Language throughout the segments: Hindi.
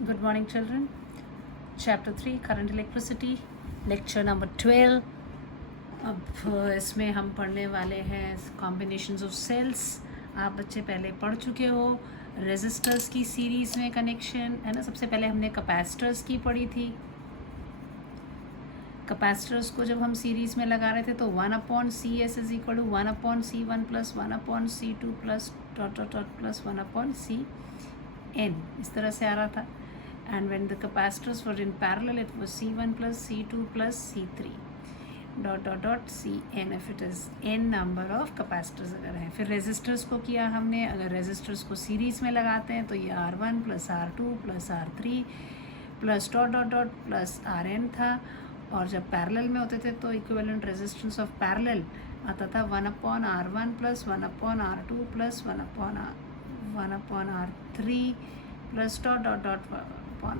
Good morning, children. Chapter 3 Current Electricity, Lecture number 12. अब इसमें हम पढ़ने वाले हैं कॉम्बिनेशंस ऑफ सेल्स. आप बच्चे पहले पढ़ चुके हो रेजिस्टर्स की सीरीज़ में कनेक्शन, है ना. सबसे पहले हमने कैपेसिटर्स की पढ़ी थी. कैपेसिटर्स को जब हम सीरीज़ में लगा रहे थे तो 1/CS is equal to 1/C1 plus 1/C2 plus dot dot dot plus 1/CN, इस तरह से आ रहा था. And when the capacitors were in parallel, it was C1 plus C2 plus C3 dot dot dot Cn if it is n number of capacitors अगर है. फिर resistors को किया हमने. अगर resistors को सीरीज़ में लगाते हैं तो ये R1 plus R2 plus R3 plus dot dot dot plus Rn था. और जब पैरेलल में होते थे तो इक्विवेलेंट रेजिस्टेंस ऑफ पैरेलल आता था 1/R1 plus 1/R2 plus 1/R3 plus dot dot dot upon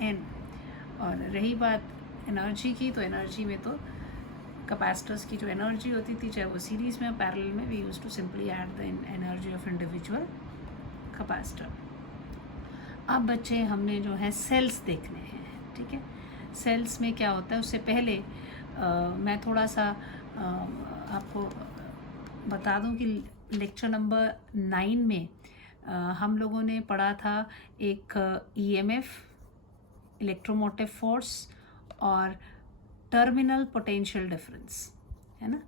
Rn. और रही बात एनर्जी की, तो एनर्जी में तो कैपेसिटर्स की जो एनर्जी होती थी, चाहे वो सीरीज़ में पैरेलल में, we use to simply add the energy of individual capacitor. अब बच्चे हमने जो है सेल्स देखने हैं. ठीक है, सेल्स में क्या होता है उससे पहले मैं थोड़ा सा आपको बता दूं कि लेक्चर नंबर 9 में हम लोगों ने पढ़ा था एक EMF, इलेक्ट्रोमोटिव फोर्स और टर्मिनल पोटेंशियल डिफरेंस, है ना.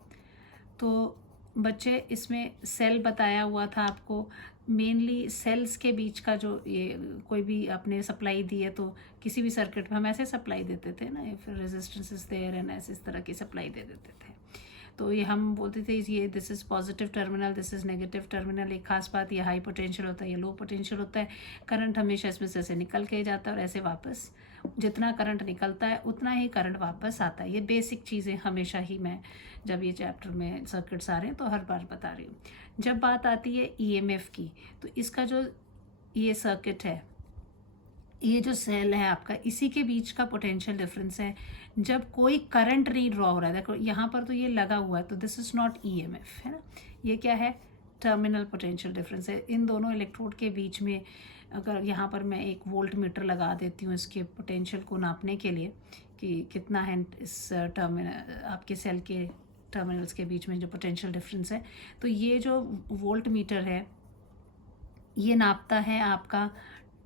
तो बच्चे इसमें सेल बताया हुआ था आपको. मेनली सेल्स के बीच का जो ये कोई भी आपने सप्लाई दी है तो किसी भी सर्किट में हम ऐसे सप्लाई देते थे ना, फिर रेजिस्टेंस इज देयर एंड ऐसे इस तरह की सप्लाई दे देते थे. तो ये हम बोलते थे ये this is positive terminal, this is negative terminal. एक खास बात, ये हाई पोटेंशियल होता है, ये लो पोटेंशियल होता है. करंट हमेशा इसमें से ऐसे निकल के जाता है और ऐसे वापस, जितना करंट निकलता है उतना ही करंट वापस आता है. ये बेसिक चीज़ें हमेशा ही मैं जब ये चैप्टर में सर्किट्स आ रहे हैं तो हर बार बता रही हूँ. जब बात आती है EMF की, तो इसका जो ये सर्किट है, ये जो सेल है आपका, इसी के बीच का पोटेंशियल डिफरेंस है. जब कोई करंट नहीं ड्रॉ हो रहा है, देखो यहाँ पर तो ये लगा हुआ है, तो दिस इज़ नॉट EMF, है ना. ये क्या है, टर्मिनल पोटेंशियल डिफरेंस है. इन दोनों इलेक्ट्रोड के बीच में अगर यहाँ पर मैं एक वोल्ट मीटर लगा देती हूँ इसके पोटेंशियल को नापने के लिए कि कितना है इस टर्मिनल आपके सेल के टर्मिनल्स के बीच में जो पोटेंशियल डिफरेंस है, तो ये जो वोल्ट मीटर है ये नापता है आपका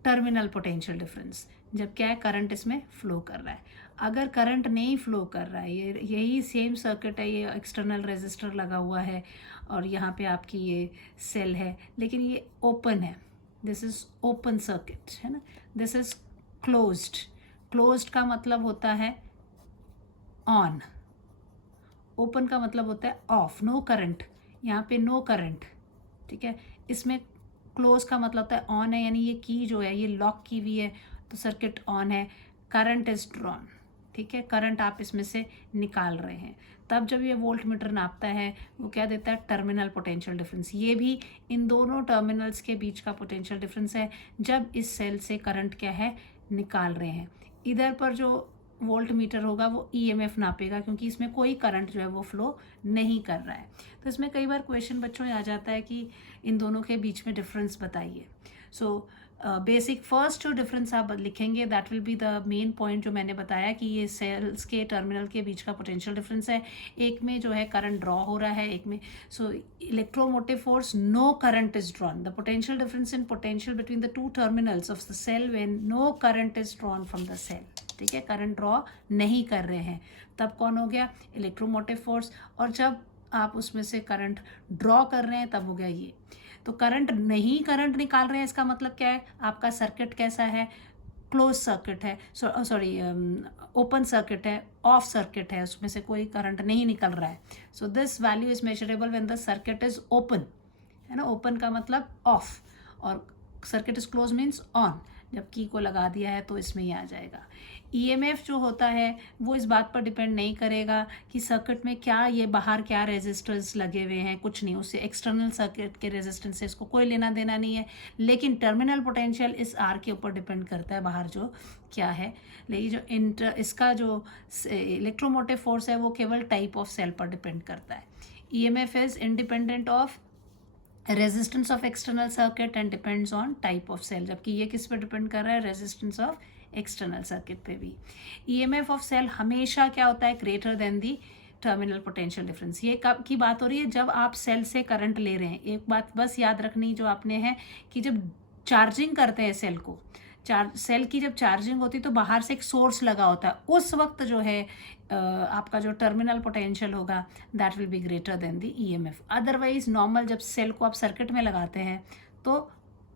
टर्मिनल पोटेंशियल डिफरेंस. जब क्या है, करंट इसमें फ्लो कर रहा है. अगर करंट नहीं फ्लो कर रहा है, ये यही सेम सर्किट है, ये एक्सटर्नल रेजिस्टर लगा हुआ है और यहाँ पे आपकी ये सेल है, लेकिन ये ओपन है. दिस इज़ ओपन सर्किट, है ना. This is closed. क्लोज्ड का मतलब होता है ऑन, ओपन का मतलब होता है ऑफ, नो करंट. यहाँ पे नो करंट, ठीक है. इसमें क्लोज का मतलब होता है ऑन है, यानी ये की जो है ये लॉक की हुई है, तो सर्किट ऑन है. करंट इज ड्रॉन, ठीक है. करंट आप इसमें से निकाल रहे हैं. तब जब ये वोल्ट मीटर नापता है वो क्या देता है, टर्मिनल पोटेंशियल डिफरेंस. ये भी इन दोनों टर्मिनल्स के बीच का पोटेंशियल डिफरेंस है जब इस सेल से करंट क्या है, निकाल रहे हैं. इधर पर जो वोल्ट मीटर होगा वो EMF नापेगा, क्योंकि इसमें कोई करंट जो है वो फ्लो नहीं कर रहा है. तो इसमें कई बार क्वेश्चन बच्चों आ जाता है कि इन दोनों के बीच में डिफरेंस बताइए. सो बेसिक फर्स्ट जो डिफरेंस आप लिखेंगे that will be the main point, जो मैंने बताया कि ये सेल्स के टर्मिनल के बीच का पोटेंशियल डिफरेंस है. एक में जो है करंट ड्रॉ हो रहा है, एक में. So electromotive force, no current is drawn. The potential difference in potential between the two terminals of the cell when no current is drawn from the cell. ठीक है, करंट ड्रॉ नहीं कर रहे हैं, तब कौन हो गया, इलेक्ट्रोमोटिव फोर्स. और जब आप उसमें से करंट ड्रॉ कर रहे हैं तब हो गया ये. तो करंट करंट निकाल रहे हैं, इसका मतलब क्या है, आपका सर्किट कैसा है, क्लोज सर्किट है, सॉरी ओपन सर्किट है, ऑफ सर्किट है, उसमें से कोई करंट नहीं निकल रहा है. So this value is measurable when the circuit is open, है ना. ओपन का मतलब ऑफ और circuit is close means on. जब की को लगा दिया है तो इसमें ही आ जाएगा. EMF जो होता है वो इस बात पर डिपेंड नहीं करेगा कि सर्किट में क्या, ये बाहर क्या रेजिस्टर्स लगे हुए हैं, कुछ नहीं. उससे एक्सटर्नल सर्किट के रेजिस्टेंस से इसको कोई लेना देना नहीं है. लेकिन टर्मिनल पोटेंशियल इस R के ऊपर डिपेंड करता है, बाहर जो क्या है. लेकिन जो इसका जो इलेक्ट्रोमोटिव फोर्स है वो केवल टाइप ऑफ सेल पर डिपेंड करता है. EMF is independent of resistance of external circuit and depends on type of cell, जबकि ये किस पे डिपेंड कर रहा है, रेजिस्टेंस ऑफ एक्सटर्नल सर्किट पे भी। ईएमएफ ऑफ सेल हमेशा क्या होता है, ग्रेटर देन दी टर्मिनल पोटेंशियल डिफरेंस। ये कब की बात हो रही है, जब आप सेल से करंट ले रहे हैं। एक बात बस याद रखनी जो आपने है कि जब चार्जिंग करते हैं सेल को, सेल की जब चार्जिंग होती है तो बाहर से एक सोर्स लगा होता है, उस वक्त जो है आपका जो टर्मिनल पोटेंशियल होगा that will be greater than the EMF. Otherwise normal जब सेल को आप सर्किट में लगाते हैं तो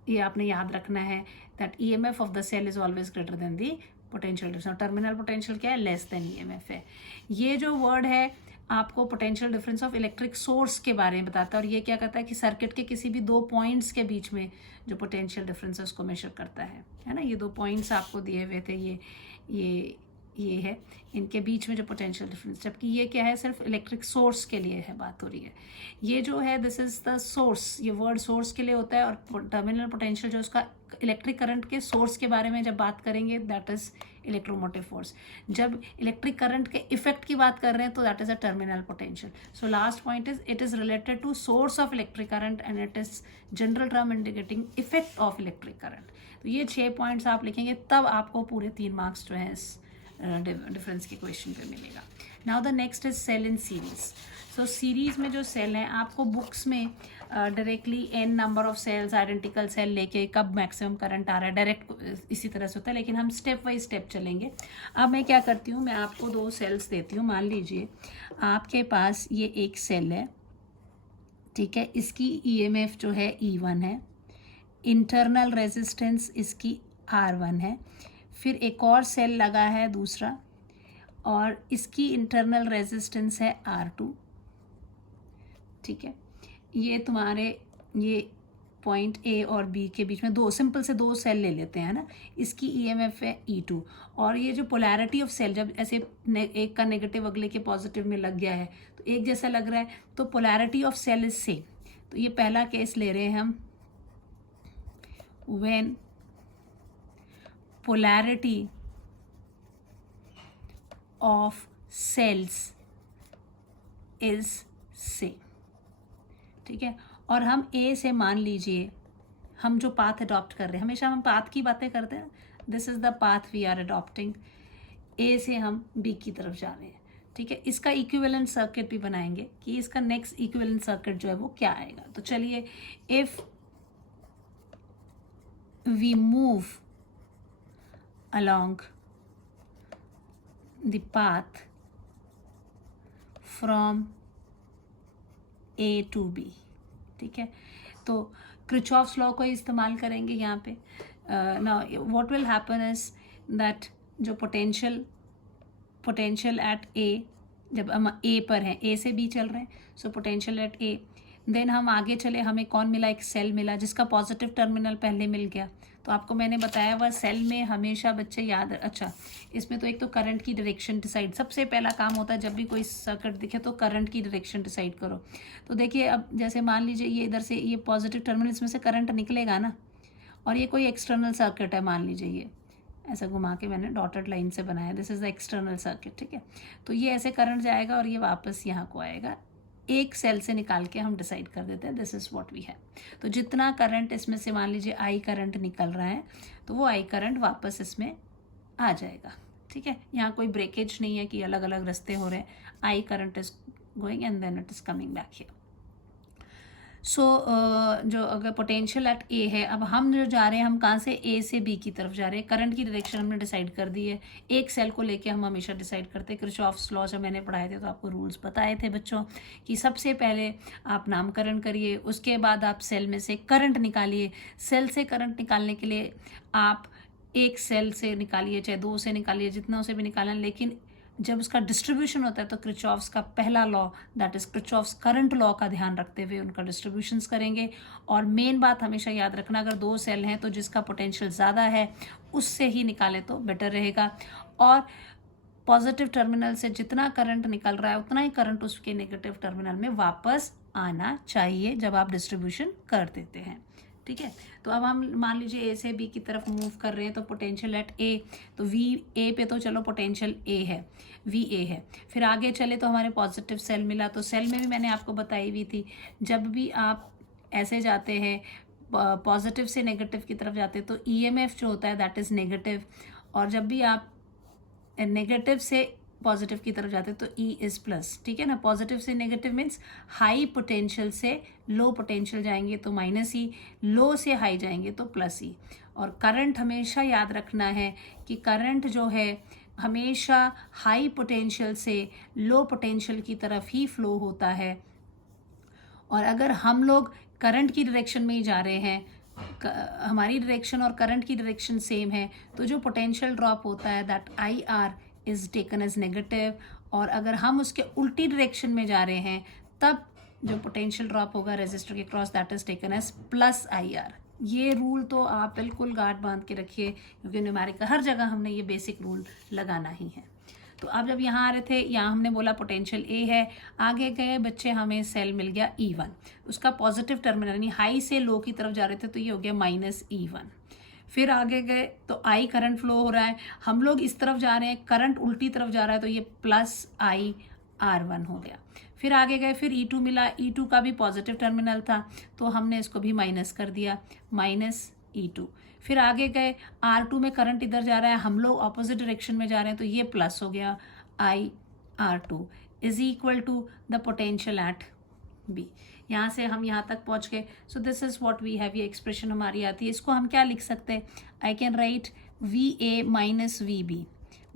ये आपने याद रखना है that EMF of the cell is always greater than the potential difference. Terminal potential क्या है, लेस देन ईएमएफ है। ये जो वर्ड है आपको potential difference of electric source के बारे में बताता है, और ये क्या कहता है कि सर्किट के किसी भी दो पॉइंट्स के बीच में जो पोटेंशियल डिफरेंस है उसको मेजर करता है ना। ये दो पॉइंट्स आपको दिए हुए थे, ये है, इनके बीच में जो पोटेंशियल डिफरेंस, जबकि ये क्या है, सिर्फ इलेक्ट्रिक सोर्स के लिए है बात हो रही है। ये जो है दिस इज द सोर्स, ये वर्ड सोर्स के लिए होता है, और टर्मिनल पोटेंशियल जो उसका इलेक्ट्रिक करंट के सोर्स के बारे में जब बात करेंगे दैट इज इलेक्ट्रोमोटिव फोर्स। जब इलेक्ट्रिक करंट के इफेक्ट की बात कर रहे हैं तो that is a terminal potential. So last point is it is related to source of electric current and it is general term indicating effect of electric current. तो ये 6 पॉइंट्स आप लिखेंगे तब आपको पूरे 3 मार्क्स जो है डिफरेंस के क्वेश्चन पे मिलेगा। Now the next is cell in series. So series में जो सेल हैं आपको बुक्स में directly n number of cells identical cell लेके कब मैक्सिमम करंट आ रहा है डायरेक्ट इसी तरह से होता है, लेकिन हम स्टेप बाई स्टेप चलेंगे। अब मैं क्या करती हूँ, मैं आपको 2 सेल्स देती हूँ। मान लीजिए आपके पास ये एक सेल है, ठीक है, इसकी ईएमएफ जो है E1 है, इंटरनल रेजिस्टेंस इसकी R1 है, फिर एक और सेल लगा है दूसरा और इसकी इंटरनल रेजिस्टेंस है R2, ठीक है। ये तुम्हारे ये पॉइंट ए और बी के बीच में सिंपल से 2 सेल ले लेते हैं ना। इसकी ईएमएफ है E2, और ये जो पोलैरिटी ऑफ सेल जब ऐसे एक का नेगेटिव अगले के पॉजिटिव में लग गया है तो एक जैसा लग रहा है, तो polarity of cell is same. तो ये पहला केस ले रहे हैं हम, when polarity of cells is same, ठीक है। और हम A से मान लीजिए हम जो पाथ अडॉप्ट कर रहे हैं, हमेशा हम पाथ की बातें करते हैं, this is the path we are adopting. A से हम B की तरफ जा रहे हैं, ठीक है। इसका इक्विवेलेंट सर्किट भी बनाएंगे कि इसका नेक्स्ट इक्विवेलेंट सर्किट जो है वो क्या आएगा। तो चलिए, if we move along the path from A to B, ठीक है, तो क्रिचॉफ्स लॉ को इस्तेमाल करेंगे यहाँ पे। Now what will happen is that जो पोटेंशियल एट A, जब हम A पर हैं, A से B चल रहे हैं, so potential at A, then हम आगे चले, हमें कौन मिला, एक सेल मिला जिसका पॉजिटिव टर्मिनल पहले मिल गया। तो आपको मैंने बताया वह सेल में हमेशा बच्चे याद, अच्छा इसमें तो एक तो करंट की डायरेक्शन डिसाइड, सबसे पहला काम होता है जब भी कोई सर्किट दिखे तो करंट की डायरेक्शन डिसाइड करो। तो देखिए अब जैसे मान लीजिए ये इधर से ये पॉजिटिव टर्मिनल, इसमें से करंट निकलेगा ना, और ये कोई एक्सटर्नल सर्किट है, मान लीजिए ये ऐसा घुमा के मैंने डॉटेड लाइन से बनाया, this is the external circuit, ठीक है। तो ये ऐसे करंट जाएगा और ये वापस यहाँ को आएगा, एक सेल से निकाल के हम डिसाइड कर देते हैं दिस इज व्हाट वी है। तो जितना करंट इसमें से, मान लीजिए आई करंट निकल रहा है, तो वो आई करंट वापस इसमें आ जाएगा, ठीक है। यहाँ कोई ब्रेकेज नहीं है कि अलग अलग रास्ते हो रहे हैं, I current is going and then it is coming back here. So जो अगर पोटेंशियल एट ए है, अब हम जो जा रहे हैं, हम कहाँ से, ए से बी की तरफ जा रहे हैं। करंट की डायरेक्शन हमने डिसाइड कर दी है, एक सेल को लेके हम हमेशा डिसाइड करते हैं। किरचॉफ्स लॉ जब मैंने पढ़ाए थे तो आपको रूल्स बताए थे बच्चों कि सबसे पहले आप नामकरण करिए, उसके बाद आप सेल में से करंट निकालिए। सेल से करंट निकालने के लिए आप एक सेल से निकालिए, चाहे 2 से निकालिए, जितना उसे भी निकालें, लेकिन जब उसका डिस्ट्रीब्यूशन होता है तो किरचॉफ्स का पहला law that is Kirchhoff's current law का ध्यान रखते हुए उनका डिस्ट्रीब्यूशंस करेंगे। और मेन बात हमेशा याद रखना, अगर 2 सेल हैं तो जिसका पोटेंशियल ज़्यादा है उससे ही निकालें तो बेटर रहेगा। और पॉजिटिव टर्मिनल से जितना करंट निकल रहा है उतना ही करंट उसके नेगेटिव टर्मिनल में वापस आना चाहिए जब आप डिस्ट्रीब्यूशन कर देते हैं, ठीक है। तो अब हम मान लीजिए ए से बी की तरफ मूव कर रहे हैं, तो पोटेंशियल एट ए, तो वी ए पे तो चलो पोटेंशियल ए है, वी ए है। फिर आगे चले तो हमारे पॉजिटिव सेल मिला, तो सेल में भी मैंने आपको बताई हुई थी, जब भी आप ऐसे जाते हैं, पॉजिटिव से नेगेटिव की तरफ जाते हैं, तो EMF जो होता है दैट इज़ नेगेटिव। और जब भी आप नेगेटिव से पॉजिटिव की तरफ जाते हैं तो E इज़ प्लस, ठीक है ना। पॉजिटिव से नेगेटिव मीन्स हाई पोटेंशियल से लो पोटेंशियल जाएंगे तो -E, लो से हाई जाएंगे तो +E। और करंट हमेशा याद रखना है कि करंट जो है हमेशा हाई पोटेंशियल से लो पोटेंशियल की तरफ ही फ्लो होता है। और अगर हम लोग करंट की डायरेक्शन में ही जा रहे हैं, हमारी डायरेक्शन और करंट की डायरेक्शन सेम है, तो जो पोटेंशियल ड्रॉप होता है that IR is taken as negative. और अगर हम उसके उल्टी डायरेक्शन में जा रहे हैं तब जो पोटेंशियल ड्रॉप होगा रेजिस्टर के cross that is taken as +IR। ये रूल तो आप बिल्कुल गांठ बांध के रखिए, क्योंकि न्यूमेरिकल हर जगह हमने ये बेसिक रूल लगाना ही है। तो अब जब यहाँ आ रहे थे, यहाँ हमने बोला पोटेंशियल A है, आगे गए बच्चे हमें सेल मिल गया E1, उसका पॉजिटिव टर्मिनल यानी हाई से लो की तरफ जा रहे थे तो ये हो गया -E1। फिर आगे गए तो I करंट फ्लो हो रहा है, हम लोग इस तरफ जा रहे हैं, करंट उल्टी तरफ जा रहा है तो ये +IR1 हो गया। फिर आगे गए, फिर E2 मिला, E2 का भी पॉजिटिव टर्मिनल था तो हमने इसको भी माइनस कर दिया, -E2। फिर आगे गए, R2 में करंट इधर जा रहा है, हम लोग ऑपोजिट डायरेक्शन में जा रहे हैं तो ये प्लस हो गया, IR2 is equal to the potential at B। यहाँ से हम यहाँ तक पहुँच गए। So this is what we have, ये एक्सप्रेशन हमारी आती है। इसको हम क्या लिख सकते हैं, I can write VA - VB।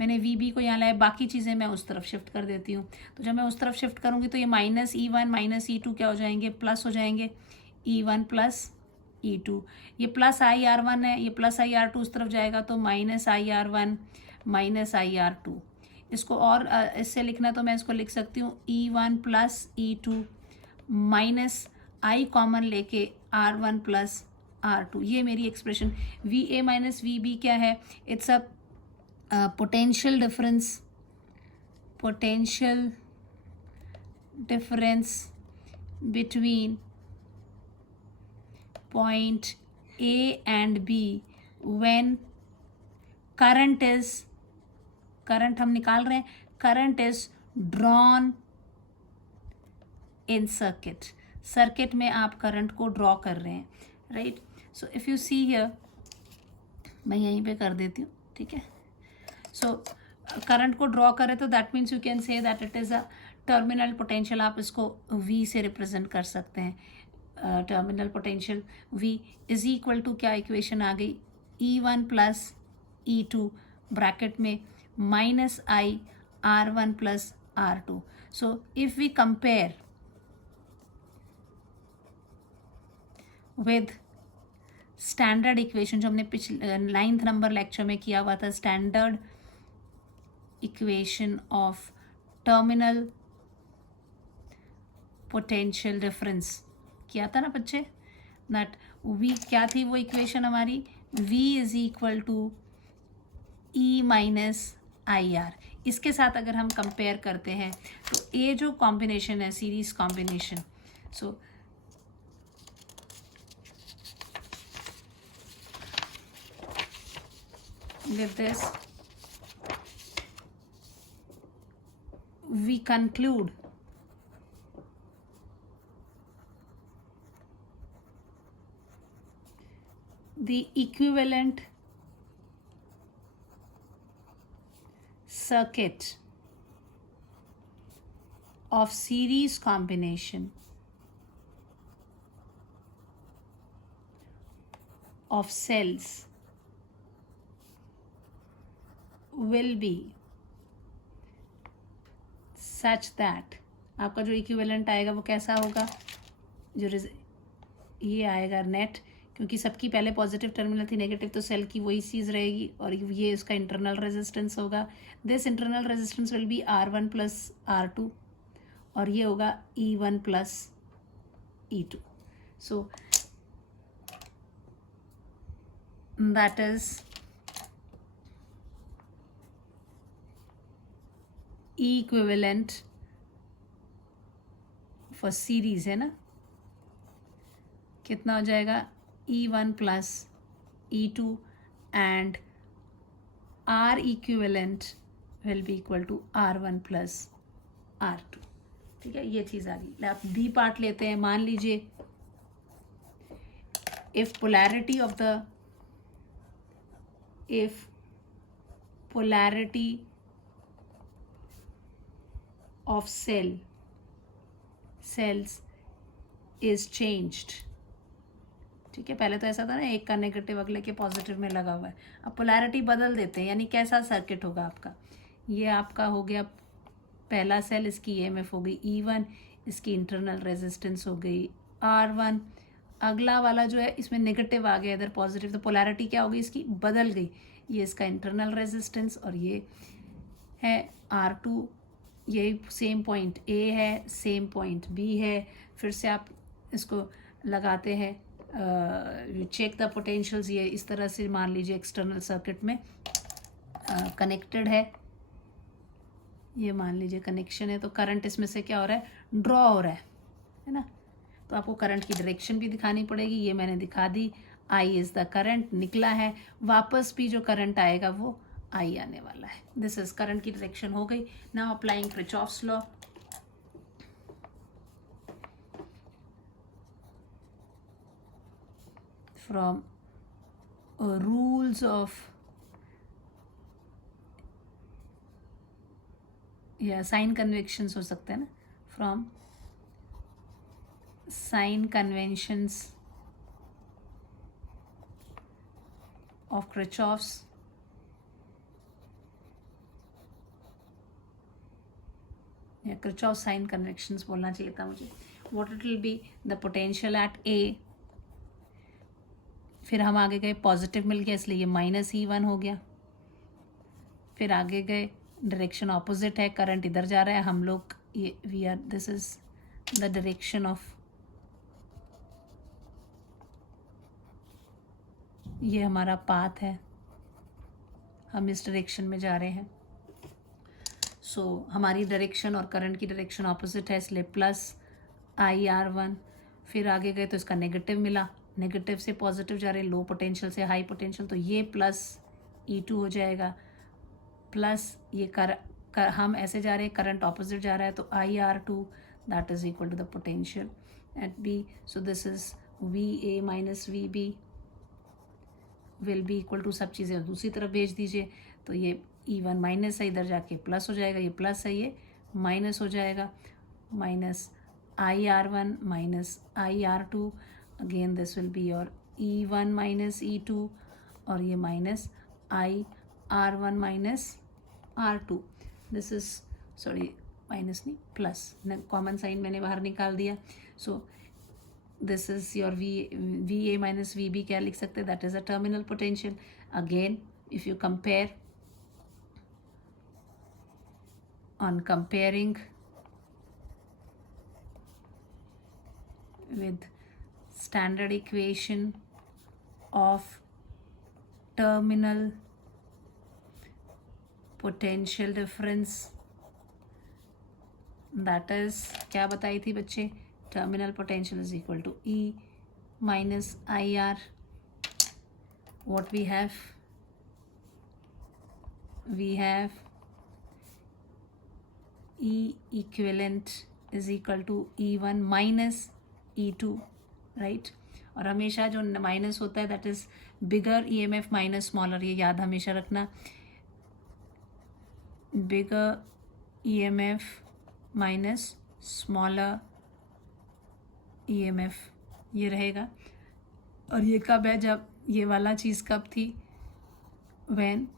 मैंने VB को यहाँ लाया, बाकी चीज़ें मैं उस तरफ शिफ्ट कर देती हूँ। तो जब मैं उस तरफ शिफ्ट करूँगी तो ये -E1 - E2 क्या हो जाएंगे, प्लस हो जाएंगे, E1 + E2। ये +IR1 है, ये +IR2 उस तरफ जाएगा तो -IR1 - IR2। इसको और इससे लिखना तो मैं इसको लिख सकती हूँ E1 + E2 minus I common लेके R1 + R2। ये मेरी एक्सप्रेशन। VA - VB क्या है, it's a potential difference between point A and B when current हम निकाल रहे हैं, current is drawn in circuit में आप करंट को ड्रॉ कर रहे हैं, right. So if you see here, मैं यहीं पे कर देती हूँ, ठीक है। सो करंट को ड्रॉ करें तो that means you can say that it is a terminal potential. आप इसको V से रिप्रेजेंट कर सकते हैं। Terminal potential V is equal to क्या इक्वेशन आ गई, E1 + E2 ब्रैकेट में -IR1 + R2। So if we compare with standard equation जो हमने पिछले 9th नंबर लेक्चर में किया हुआ था, standard equation of terminal potential difference किया था ना बच्चे, दैट V क्या थी वो इक्वेशन हमारी, V is equal to E - IR। इसके साथ अगर हम कंपेयर करते हैं तो ये जो कॉम्बिनेशन है series combination, so with this we conclude the equivalent circuit of series combination of cells will be such that, आपका जो इक्विवेलेंट आएगा वो कैसा होगा, जो ये आएगा नेट, क्योंकि सबकी पहले पॉजिटिव टर्मिनल थी, नेगेटिव तो सेल की वही चीज़ रहेगी, और ये उसका इंटरनल रेजिस्टेंस होगा। This internal resistance will be R1 + R2, और ये होगा E1 + E2। So that is equivalent for series है ना, कितना हो जाएगा, E1 + E2 and R equivalent will be equal to R1 + R2। ठीक है, ये चीज़ आ गई। आप B पार्ट लेते हैं, मान लीजिए if polarity of cells is changed, ठीक है, पहले तो ऐसा था ना, एक का नेगेटिव अगले के पॉजिटिव में लगा हुआ है, अब पोलैरिटी बदल देते हैं, यानी कैसा सर्किट होगा आपका, ये आपका हो गया पहला सेल, इसकी ईएमएफ हो गई E1, इसकी इंटरनल रेजिस्टेंस हो गई R1, अगला वाला जो है इसमें नेगेटिव आ गया, इधर पॉजिटिव, तो पोलैरिटी क्या हो गई इसकी, बदल गई, ये इसका इंटरनल रेजिस्टेंस और ये है R2, ये सेम पॉइंट A है, सेम पॉइंट B है, फिर से आप इसको लगाते हैं, चेक द पोटेंशियल्स, ये इस तरह से मान लीजिए एक्सटर्नल सर्किट में कनेक्टेड है, ये मान लीजिए कनेक्शन है, तो करंट इसमें से क्या हो रहा है, ड्रॉ हो रहा है ना, तो आपको करंट की डायरेक्शन भी दिखानी पड़ेगी, ये मैंने दिखा दी, I इज़ द करंट निकला है, वापस भी जो करंट आएगा वो I आने वाला है, दिस इज करंट की डायरेक्शन हो गई। Now applying Kirchhoff's law, from rules of या साइन कन्वेक्शंस हो सकते हैं ना, from sign conventions of Kirchhoff's या किरचॉफ साइन कन्वेक्शंस बोलना चाहिए था मुझे, what it will be the potential at A, फिर हम आगे गए पॉजिटिव मिल गया इसलिए ये -E1 हो गया, फिर आगे गए डायरेक्शन ऑपोजिट है, करंट इधर जा रहा है, हम लोग ये we are, this is the direction of, ये हमारा पाथ है, हम इस डायरेक्शन में जा रहे हैं, सो हमारी डायरेक्शन और करंट की डायरेक्शन ऑपोजिट है, इसलिए +IR1, फिर आगे गए तो इसका नेगेटिव मिला, नेगेटिव से पॉजिटिव जा रहे हैं, लो पोटेंशियल से हाई पोटेंशियल, तो ये +E2 हो जाएगा, प्लस ये हम ऐसे जा रहे हैं, करंट ऑपोजिट जा रहा है, तो IR2 that is equal to the potential at B, so this is VA minus VB will be equal to, सब चीज़ें दूसरी तरफ भेज दीजिए, तो ये E1 माइनस है, इधर जाके प्लस हो जाएगा, ये प्लस है, ये माइनस हो जाएगा, -IR1 minus IR2, again this will be your E1 minus E2, और ये -IR1 minus R2, this is, sorry minus नहीं प्लस, कॉमन साइन मैंने बाहर निकाल दिया, सो this is your VA minus VB, क्या लिख सकते हैं, that is a terminal potential, again if you compare, on comparing with standard equation of terminal potential difference, that is क्या बताई थी बच्चे, terminal potential is equal to E minus IR, what we have E equivalent is equal to E1 minus E2, right, और हमेशा जो माइनस होता है that is bigger EMF minus smaller, ये याद हमेशा रखना, बिगर EMF माइनस स्मॉलर EMF ये रहेगा, और ये कब है, जब ये वाला चीज़ कब थी, when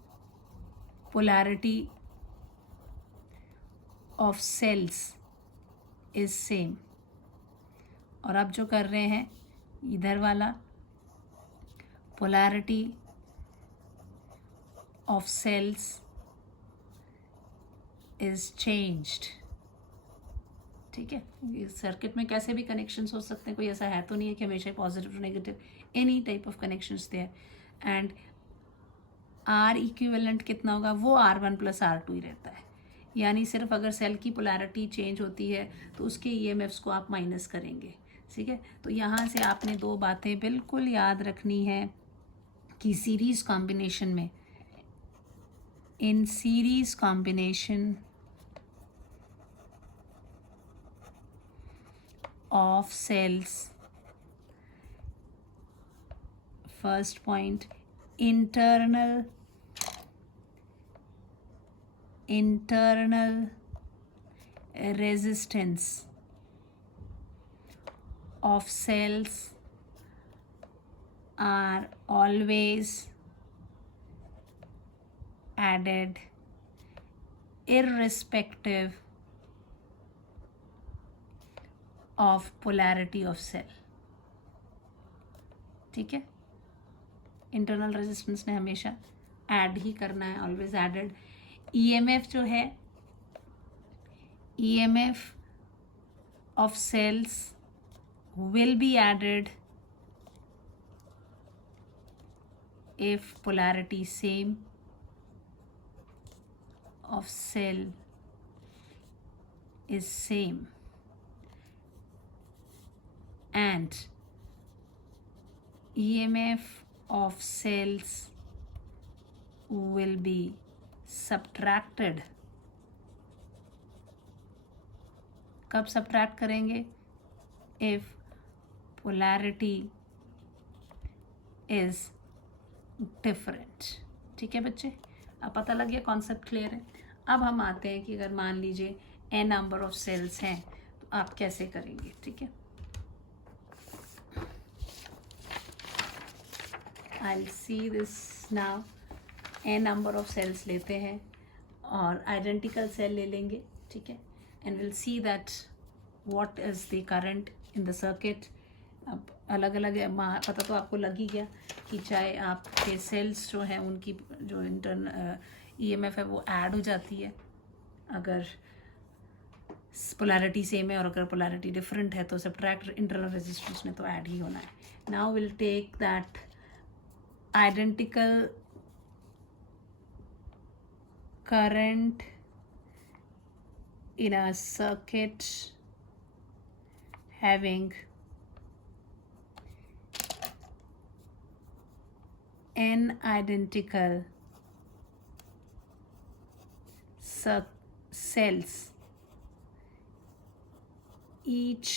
polarity of cells is same, और अब जो कर रहे हैं इधर वाला polarity of cells is changed, ठीक है, सर्किट में कैसे भी कनेक्शंस हो सकते हैं, कोई ऐसा है तो नहीं है कि हमेशा positive to negative, any type of connections there, and R equivalent कितना होगा, वो R1 + R2 ही रहता है, यानी सिर्फ अगर सेल की पोलैरिटी चेंज होती है तो उसके EMFs को आप माइनस करेंगे, ठीक है, तो यहाँ से आपने दो बातें बिल्कुल याद रखनी है कि सीरीज कॉम्बिनेशन में, in series combination of cells first point, internal resistance of cells are always added irrespective of polarity of cell. ठीक है, इंटरनल रेजिस्टेंस ने हमेशा ऐड ही करना है, ऑलवेज एडेड. ईएमएफ जो है, EMF of cells will be added if polarity same of cell is same, and EMF of cells will be subtracted. कब subtract करेंगे? If polarity is different. ठीक है बच्चे, अब पता लग गया, कॉन्सेप्ट क्लियर है. अब हम आते हैं कि अगर मान लीजिए n नंबर ऑफ सेल्स हैं तो आप कैसे करेंगे. ठीक है, I'll see this now. n number of cells लेते हैं और आइडेंटिकल सेल ले लेंगे. ठीक है, and will see that what is the current in the circuit. अब अलग अलग पता तो आपको लग ही गया कि चाहे आपके सेल्स जो हैं उनकी जो ईएमएफ है वो ऐड हो जाती है अगर पोलैरिटी सेम है, और अगर पोलैरिटी डिफरेंट है तो सब्ट्रैक्ट इंटरनल रेजिस्टेंस ने तो ऐड ही होना है. Now will take that identical current in a circuit having n identical cells, each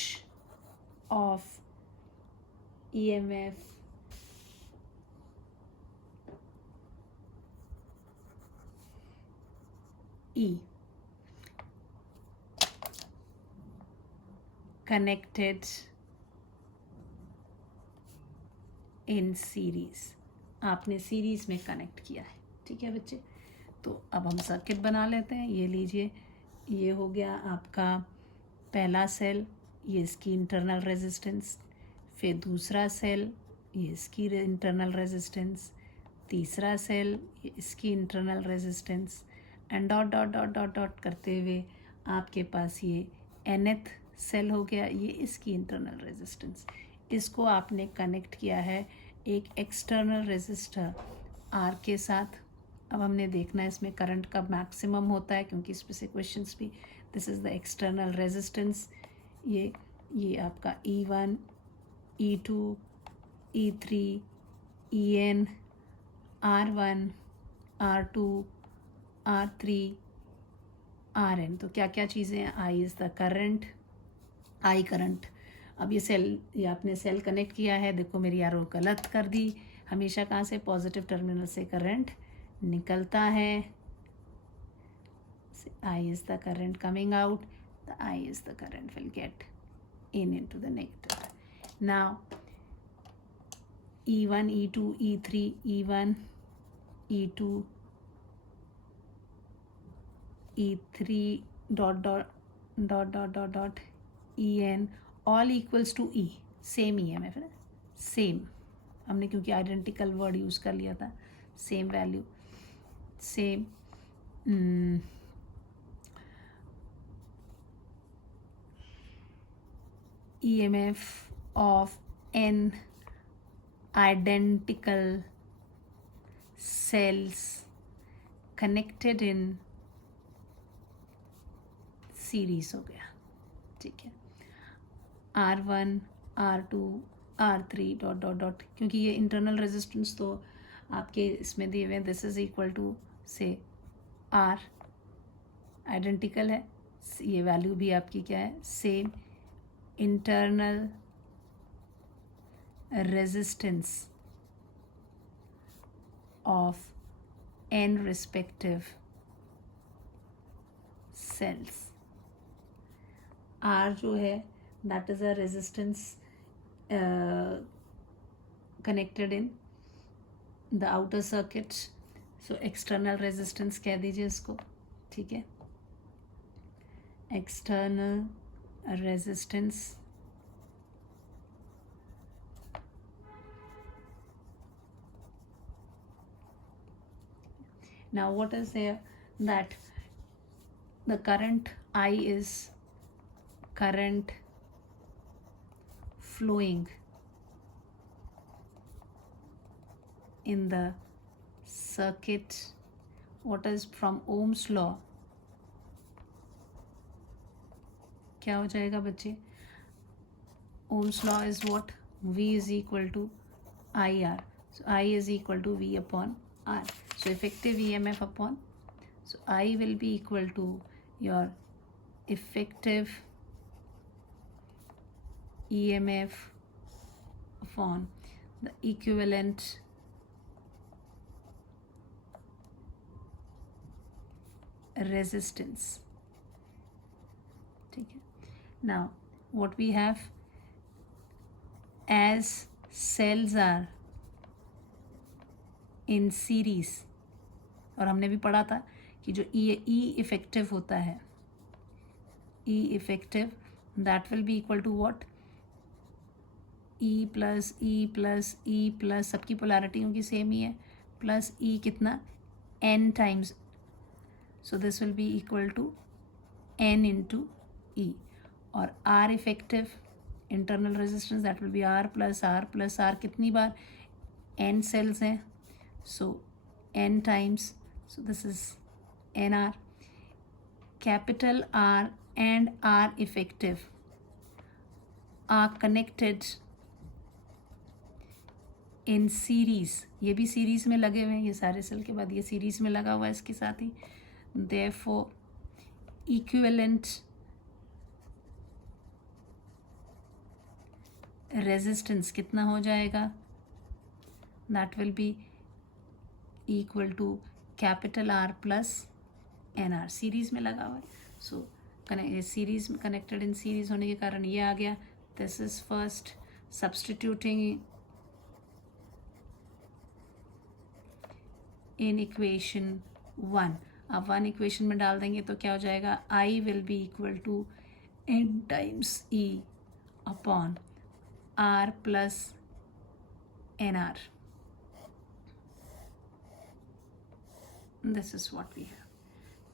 of EMF E connected in series. आपने सीरीज में कनेक्ट किया है. ठीक है बच्चे, तो अब हम सर्किट बना लेते हैं. ये लीजिए, ये हो गया आपका पहला सेल, ये इसकी इंटरनल रेजिस्टेंस. फिर दूसरा सेल, ये इसकी इंटरनल रेजिस्टेंस. तीसरा सेल, ये इसकी internal resistance. And dot dot dot dot dot करते हुए आपके पास ये nth सेल हो गया, ये इसकी इंटरनल रेजिस्टेंस. इसको आपने कनेक्ट किया है एक एक्सटर्नल रेजिस्टर R के साथ. अब हमने देखना है इसमें करंट कब मैक्सिमम होता है, क्योंकि इस पे से क्वेश्चंस भी. This is the external resistance. ये आपका E1, E2, E3, En, R1, R2, R3, Rn. तो क्या क्या चीज़ें हैं? I is the current, I current. अब ये आपने सेल कनेक्ट किया है. देखो मेरी एरो गलत कर दी. हमेशा कहाँ से? पॉजिटिव टर्मिनल से करंट निकलता है. I is the current coming out. The I is the current will get in into the negative. Now E1, E2, E3, E1, E2, E3 dot dot dot dot dot dot En all equals to E. Same EMF है ना, सेम. हमने क्योंकि आइडेंटिकल वर्ड यूज़ कर लिया था. Same value, same. EMF of n identical cells connected in series हो गया. ठीक है, R1, R2, R3 dot dot dot. क्योंकि ये इंटरनल रेजिस्टेंस तो आपके इसमें दिए हुए हैं. दिस इज इक्वल टू से R, आइडेंटिकल है. ये वैल्यू भी आपकी क्या है? Same. Internal resistance of n respective cells. R जो है that is a resistance connected in the outer circuit, so external resistance कह दीजिए इसको, ठीक है. External resistance now what is there, that the current I is current flowing in the circuit, what is from Ohm's law, क्या हो जाएगा बच्चे? Ohm's law is what? V is equal to IR. So I is equal to V upon R. So effective EMF upon, so I will be equal to your effective EMF upon the equivalent resistance, ठीक है. Now what we have, as cells are in series, और हमने भी पढ़ा था कि जो E इफेक्टिव होता है, E effective that will be equal to what? E plus E plus E plus, सबकी पोलैरिटी उनकी सेम ही है, प्लस E कितना? N times, so this will be equal to N into E. और R effective internal resistance that will be R plus R कितनी बार? N सेल्स हैं, so N times, so this is NR. Capital R and R effective are connected in series. ये भी सीरीज में लगे हुए हैं, ये सारे सेल के बाद ये सीरीज में लगा हुआ है इसके साथ ही. Therefore equivalent resistance कितना हो जाएगा? That will be equal to capital R plus NR. Series में लगा हुआ है, सो सीरीज में कनेक्टेड इन सीरीज होने के कारण ये आ गया. This is first substituting in equation 1. अब 1 इक्वेशन में डाल देंगे तो क्या हो जाएगा? I will be equal to N times E upon R plus NR. This is what we have,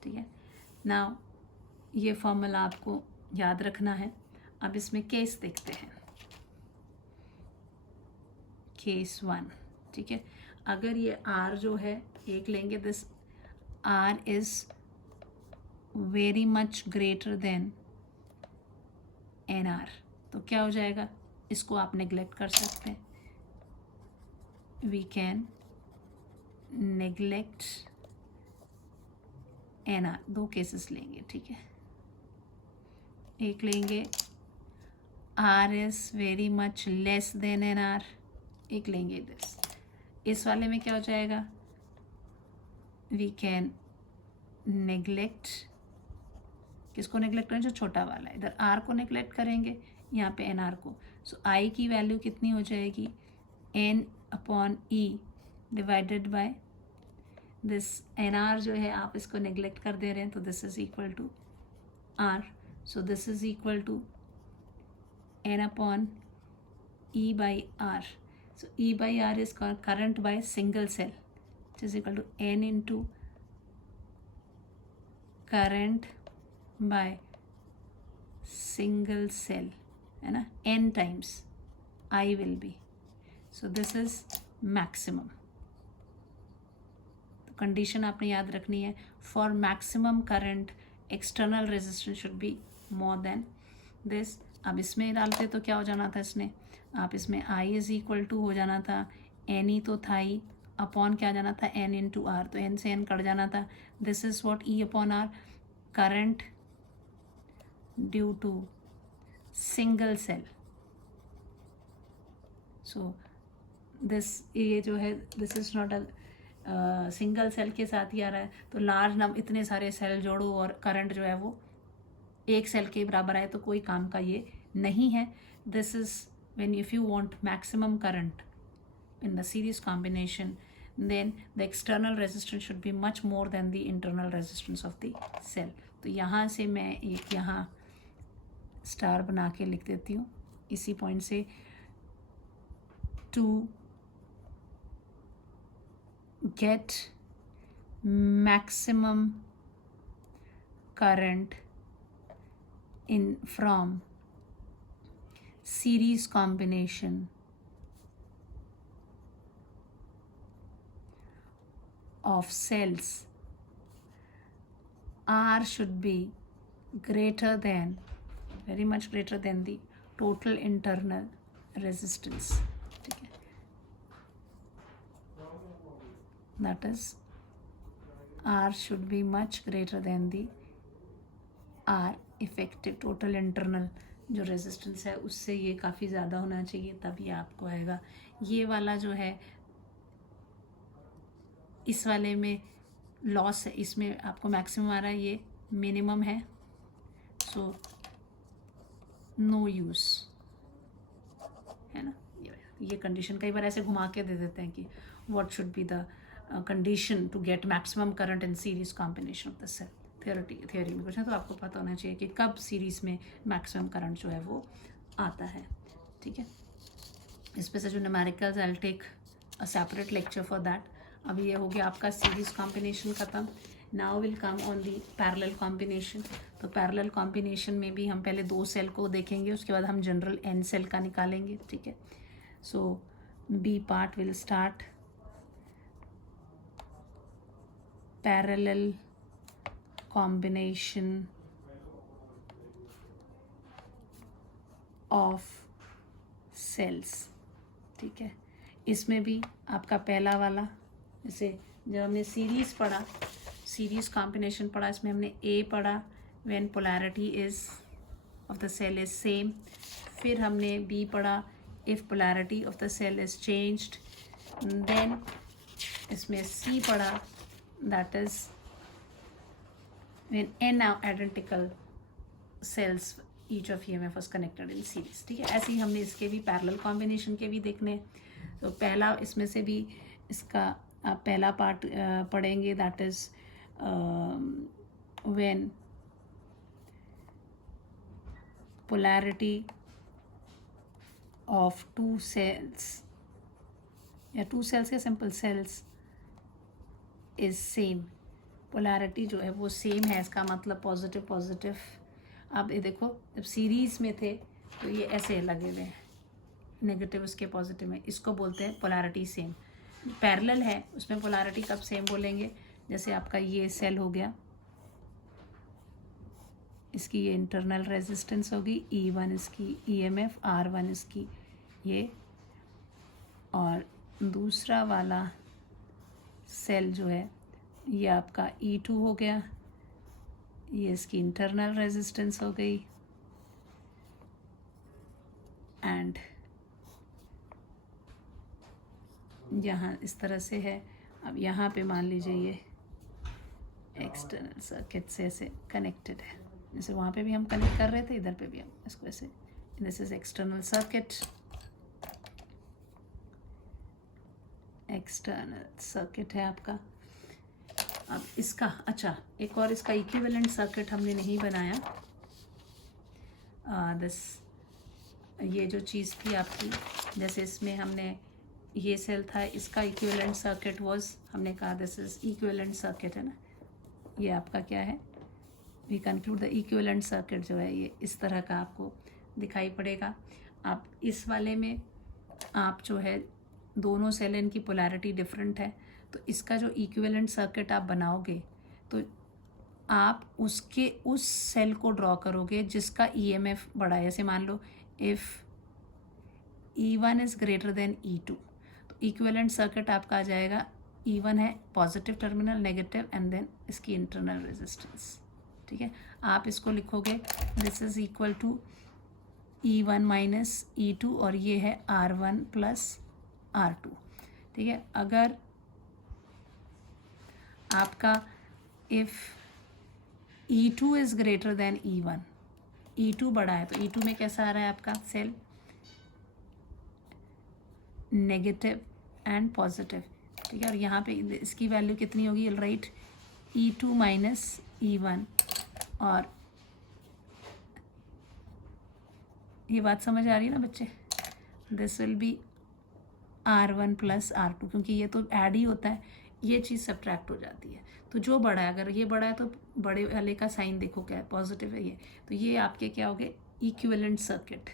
ठीक है. Now ये फॉर्मूला आपको याद रखना है. अब इसमें केस देखते हैं. केस 1, ठीक है. अगर ये R जो है एक लेंगे, this R is very much greater then NR, तो क्या हो जाएगा? इसको आप नेग्लेक्ट कर सकते हैं. We can neglect NR. 2 cases लेंगे, ठीक है. एक लेंगे R is very much less than NR, एक लेंगे दिस. इस वाले में क्या हो जाएगा? वी कैन नेग्लेक्ट, किसको नेग्लेक्ट करें? जो छोटा वाला है. इधर R को नेग्लेक्ट करेंगे, यहाँ पे NR को. सो I की वैल्यू कितनी हो जाएगी? N upon E divided by this NR जो है आप इसको नेग्लेक्ट कर दे रहे हैं, तो this is equal to R. So this is equal to N upon E by R. So E by R is current by single cell, which is equal to N into current by single cell, है ना. N times I will be. So this is maximum. तो कंडीशन आपने याद रखनी है. For maximum current, external resistance should be more than this. अब इसमें डालते तो क्या हो जाना था? इसने आप इसमें I इज इक्वल टू हो जाना था N ही तो था ही, अपॉन क्या जाना था? N इंटू R, तो N से N कट जाना था. This is what E upon R, current due to single cell. So this ये जो है, this is not a single cell के साथ ही आ रहा है, तो लार्ज नंबर इतने सारे सेल जोड़ो और करंट जो है वो एक सेल के बराबर आए तो कोई काम का ये नहीं है. This is when if you want maximum current in the series combination, then the external resistance should be much more than the internal resistance of the cell. तो यहाँ से मैं एक यहाँ स्टार बना के लिख देती हूँ इसी पॉइंट से. to get maximum current in from series combination of cells, R should be greater than, very much greater than the total internal resistance. ठीक है, that is R should be much greater than the R effective total internal जो रेजिस्टेंस है उससे ये काफ़ी ज़्यादा होना चाहिए, तभी आपको आएगा. ये वाला जो है इस वाले में लॉस है, इसमें आपको मैक्सिमम आ रहा है, ये मिनिमम है. सो नो यूज़ है ना. ये कंडीशन कई बार ऐसे घुमा के दे देते हैं कि what should be the condition to get maximum current in series combination of the cell. Theory में कुछ है तो आपको पता होना चाहिए कि कब सीरीज में मैक्सिमम करंट जो है वो आता है. ठीक है, इस पे से जो numericals I will take a separate lecture for that. अभी ये हो गया आपका सीरीज कॉम्बिनेशन खत्म. Now will come on the parallel combination. तो पैरेलल कॉम्बिनेशन में भी हम पहले 2 सेल को देखेंगे, उसके बाद हम जनरल n सेल का निकालेंगे. ठीक है, so B part will start. Parallel combination of cells. ठीक है, इसमें भी आपका पहला वाला, जैसे जब हमने सीरीज पढ़ा, सीरीज कॉम्बिनेशन पढ़ा, इसमें हमने ए पढ़ा when polarity is of the cell is same. फिर हमने बी पढ़ा if polarity of the cell is changed. Then इसमें सी पढ़ा that is when an identical cells each of EMF was connected in series. ठीक है, ऐसे ही हमने इसके भी पैरेलल कॉम्बिनेशन के भी देखने. तो पहला इसमें से भी इसका आप पहला पार्ट पढ़ेंगे, that is when polarity of 2 cells या 2 सेल्स या simple cells is same. Polarity जो है वो सेम है, इसका मतलब पॉजिटिव पॉजिटिव. आप ये देखो, जब सीरीज में थे तो ये ऐसे लगे हुए हैं, नेगेटिव उसके पॉजिटिव में, इसको बोलते हैं पोलैरिटी सेम. पैरेलल है उसमें पोलैरिटी कब सेम बोलेंगे, जैसे आपका ये सेल हो गया, इसकी ये इंटरनल रेजिस्टेंस होगी, E1 इसकी EMF, R1 इसकी ये, और दूसरा वाला सेल जो है ये आपका E2 हो गया, ये इसकी इंटरनल रेजिस्टेंस हो गई. एंड यहाँ इस तरह से है. अब यहाँ पे मान लीजिए ये एक्सटर्नल सर्किट से ऐसे कनेक्टेड है, जैसे वहाँ पे भी हम कनेक्ट कर रहे थे, इधर पे भी हम इसको ऐसे, this is external circuit. External circuit है आपका. अब इसका अच्छा एक और इसका इक्विवेलेंट सर्किट हमने नहीं बनाया. दिस ये जो चीज़ थी आपकी, जैसे इसमें हमने ये सेल था, इसका इक्विवेलेंट सर्किट वाज, हमने कहा दिस इज इक्विवेलेंट सर्किट है ना. ये आपका क्या है, we conclude the equivalent circuit जो है ये इस तरह का आपको दिखाई पड़ेगा. आप इस वाले में आप जो है दोनों सेल इनकी पोलैरिटी डिफरेंट है, तो इसका जो इक्विवेलेंट सर्किट आप बनाओगे तो आप उसके उस सेल को ड्रॉ करोगे जिसका EMF बड़ा है. जैसे मान लो if E1 is greater than E2, तो इक्विवेलेंट सर्किट आपका आ जाएगा, E1 है positive terminal, negative, and then इसकी इंटरनल रेजिस्टेंस. ठीक है, आप इसको लिखोगे this is equal to E1 minus E2, और ये है R1 प्लस R2. ठीक है, अगर आपका if E2 is greater then E1, E2 बड़ा है तो E2 में कैसा आ रहा है आपका सेल, नेगेटिव एंड पॉजिटिव, ठीक है। और यहाँ पे इसकी वैल्यू कितनी होगी, राइट, E2 माइनस E1, और ये बात समझ आ रही है ना बच्चे, this will B R1 plus R2, क्योंकि ये तो ऐड ही होता है, ये चीज़ सब्ट्रैक्ट हो जाती है। तो जो बड़ा है, अगर ये बड़ा है तो बड़े वाले का साइन देखो क्या है, पॉजिटिव है ये, तो ये आपके क्या हो गए, इक्विवेलेंट सर्किट,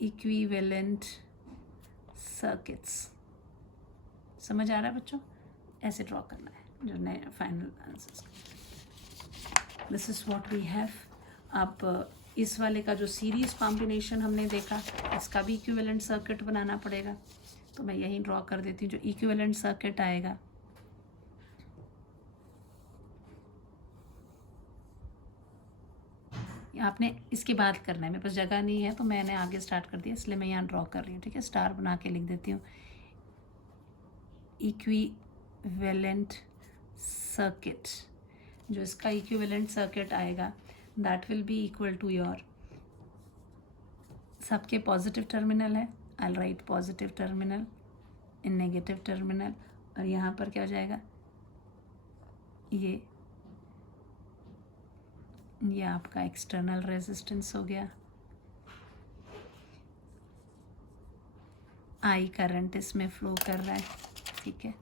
इक्विवेलेंट सर्किट्स। समझ आ रहा है बच्चों, ऐसे ड्रॉ करना है जो नए final answers. This is what we have. अब इस वाले का जो सीरीज कॉम्बिनेशन हमने देखा, इसका भी इक्विवेलेंट सर्किट बनाना पड़ेगा, तो मैं यहीं ड्रॉ कर देती हूँ। जो इक्विवेलेंट सर्किट आएगा, आपने इसके बाद करना है, मेरे पास जगह नहीं है तो मैंने आगे स्टार्ट कर दिया, इसलिए मैं यहाँ ड्रॉ कर रही हूँ, ठीक है। स्टार बना के लिख देती हूँ, इक्विवेलेंट सर्किट, जो इसका इक्विवेलेंट सर्किट आएगा that will be equal to your, सबके पॉजिटिव टर्मिनल है, I right positive terminal in negative terminal, और यहाँ पर क्या हो जाएगा, ये आपका एक्सटर्नल रेजिस्टेंस हो गया, आई करंट इसमें फ्लो कर रहा है, ठीक है।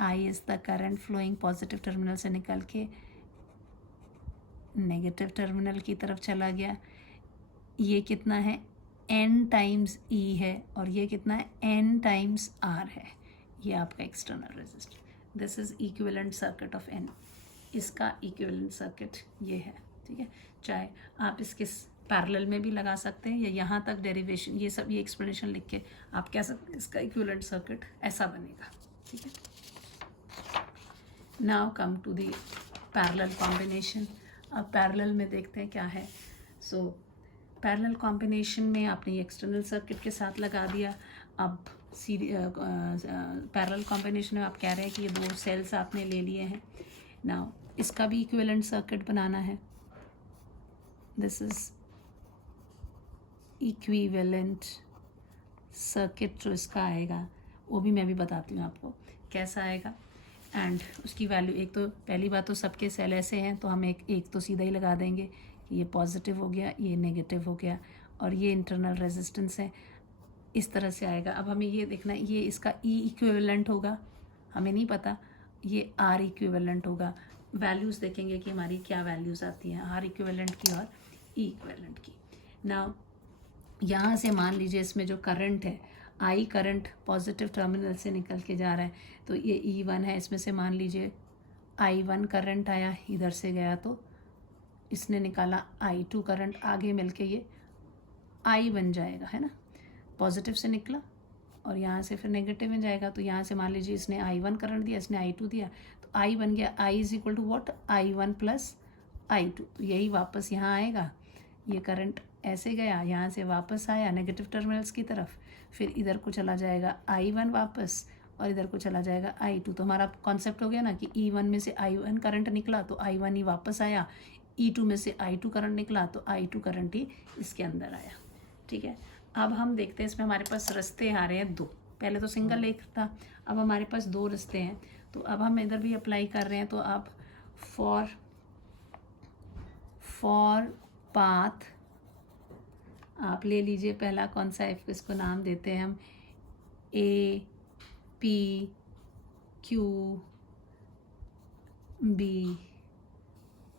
I is the current flowing positive terminal से निकल के नेगेटिव टर्मिनल की तरफ चला गया। ये कितना है, n टाइम्स E है, और ये कितना है, n टाइम्स R है। ये आपका external resistance, this is equivalent circuit of n। इसका इक्विवेलेंट सर्किट ये है, ठीक है। चाहे आप इसके पैरेलल में भी लगा सकते हैं, या यहाँ तक डेरिवेशन, ये सब, ये एक्सप्लेनेशन लिख के आप कह सकते हैं इसका इक्विवेलेंट सर्किट ऐसा बनेगा, ठीक है। Now come to the parallel combination. अब पैरेलल में देखते हैं क्या है। सो पैरेलल कॉम्बिनेशन में आपने ये एक्सटर्नल सर्किट के साथ लगा दिया। अब पैरेलल कॉम्बिनेशन में आप कह रहे हैं कि ये दो सेल्स आपने ले लिए हैं, नाउ इसका भी इक्विवेलेंट सर्किट बनाना है। दिस इज इक्विवेलेंट सर्किट, जो इसका आएगा वो भी मैं भी बताती हूँ आपको कैसा आएगा। एंड उसकी वैल्यू, एक तो पहली बात तो सबके सेल ऐसे हैं तो हम एक तो सीधा ही लगा देंगे कि ये पॉजिटिव हो गया, ये नेगेटिव हो गया, और ये इंटरनल रेजिस्टेंस है, इस तरह से आएगा। अब हमें ये देखना है, ये इसका E इक्विवेलेंट होगा, हमें नहीं पता, ये R इक्विवेलेंट होगा। वैल्यूज़ देखेंगे कि हमारी क्या वैल्यूज़ आती हैं R इक्विवेलेंट की और E इक्विवेलेंट की। नाउ यहाँ से मान लीजिए इसमें जो करंट है, I करंट पॉजिटिव टर्मिनल से निकल के जा रहा है, तो ये E1 है, इसमें से मान लीजिए I1 करंट आया, इधर से गया तो इसने निकाला I2 करंट, आगे मिलके ये I बन जाएगा, है ना, पॉजिटिव से निकला और यहाँ से फिर नेगेटिव में जाएगा। तो यहाँ से मान लीजिए इसने I1 करंट दिया, इसने I2 दिया, तो I बन गया, I is equal to what, I1 plus I2, तो यही वापस यहाँ आएगा। ये करंट ऐसे गया, यहाँ से वापस आया नेगेटिव टर्मिनल्स की तरफ, फिर इधर को चला जाएगा I1 वापस, और इधर को चला जाएगा I2। तो हमारा कॉन्सेप्ट हो गया ना कि E1 में से I1 करंट निकला तो I1 ही वापस आया, E2 में से I2 करंट निकला तो I2 करंट ही इसके अंदर आया, ठीक है। अब हम देखते हैं इसमें हमारे पास रास्ते आ रहे हैं दो, पहले तो सिंगल एक था, अब हमारे पास दो रास्ते हैं। तो अब हम इधर भी अप्लाई कर रहे हैं, तो आप फॉर पाथ आप ले लीजिए, पहला कौन सा है, इसको नाम देते हैं हम APQB,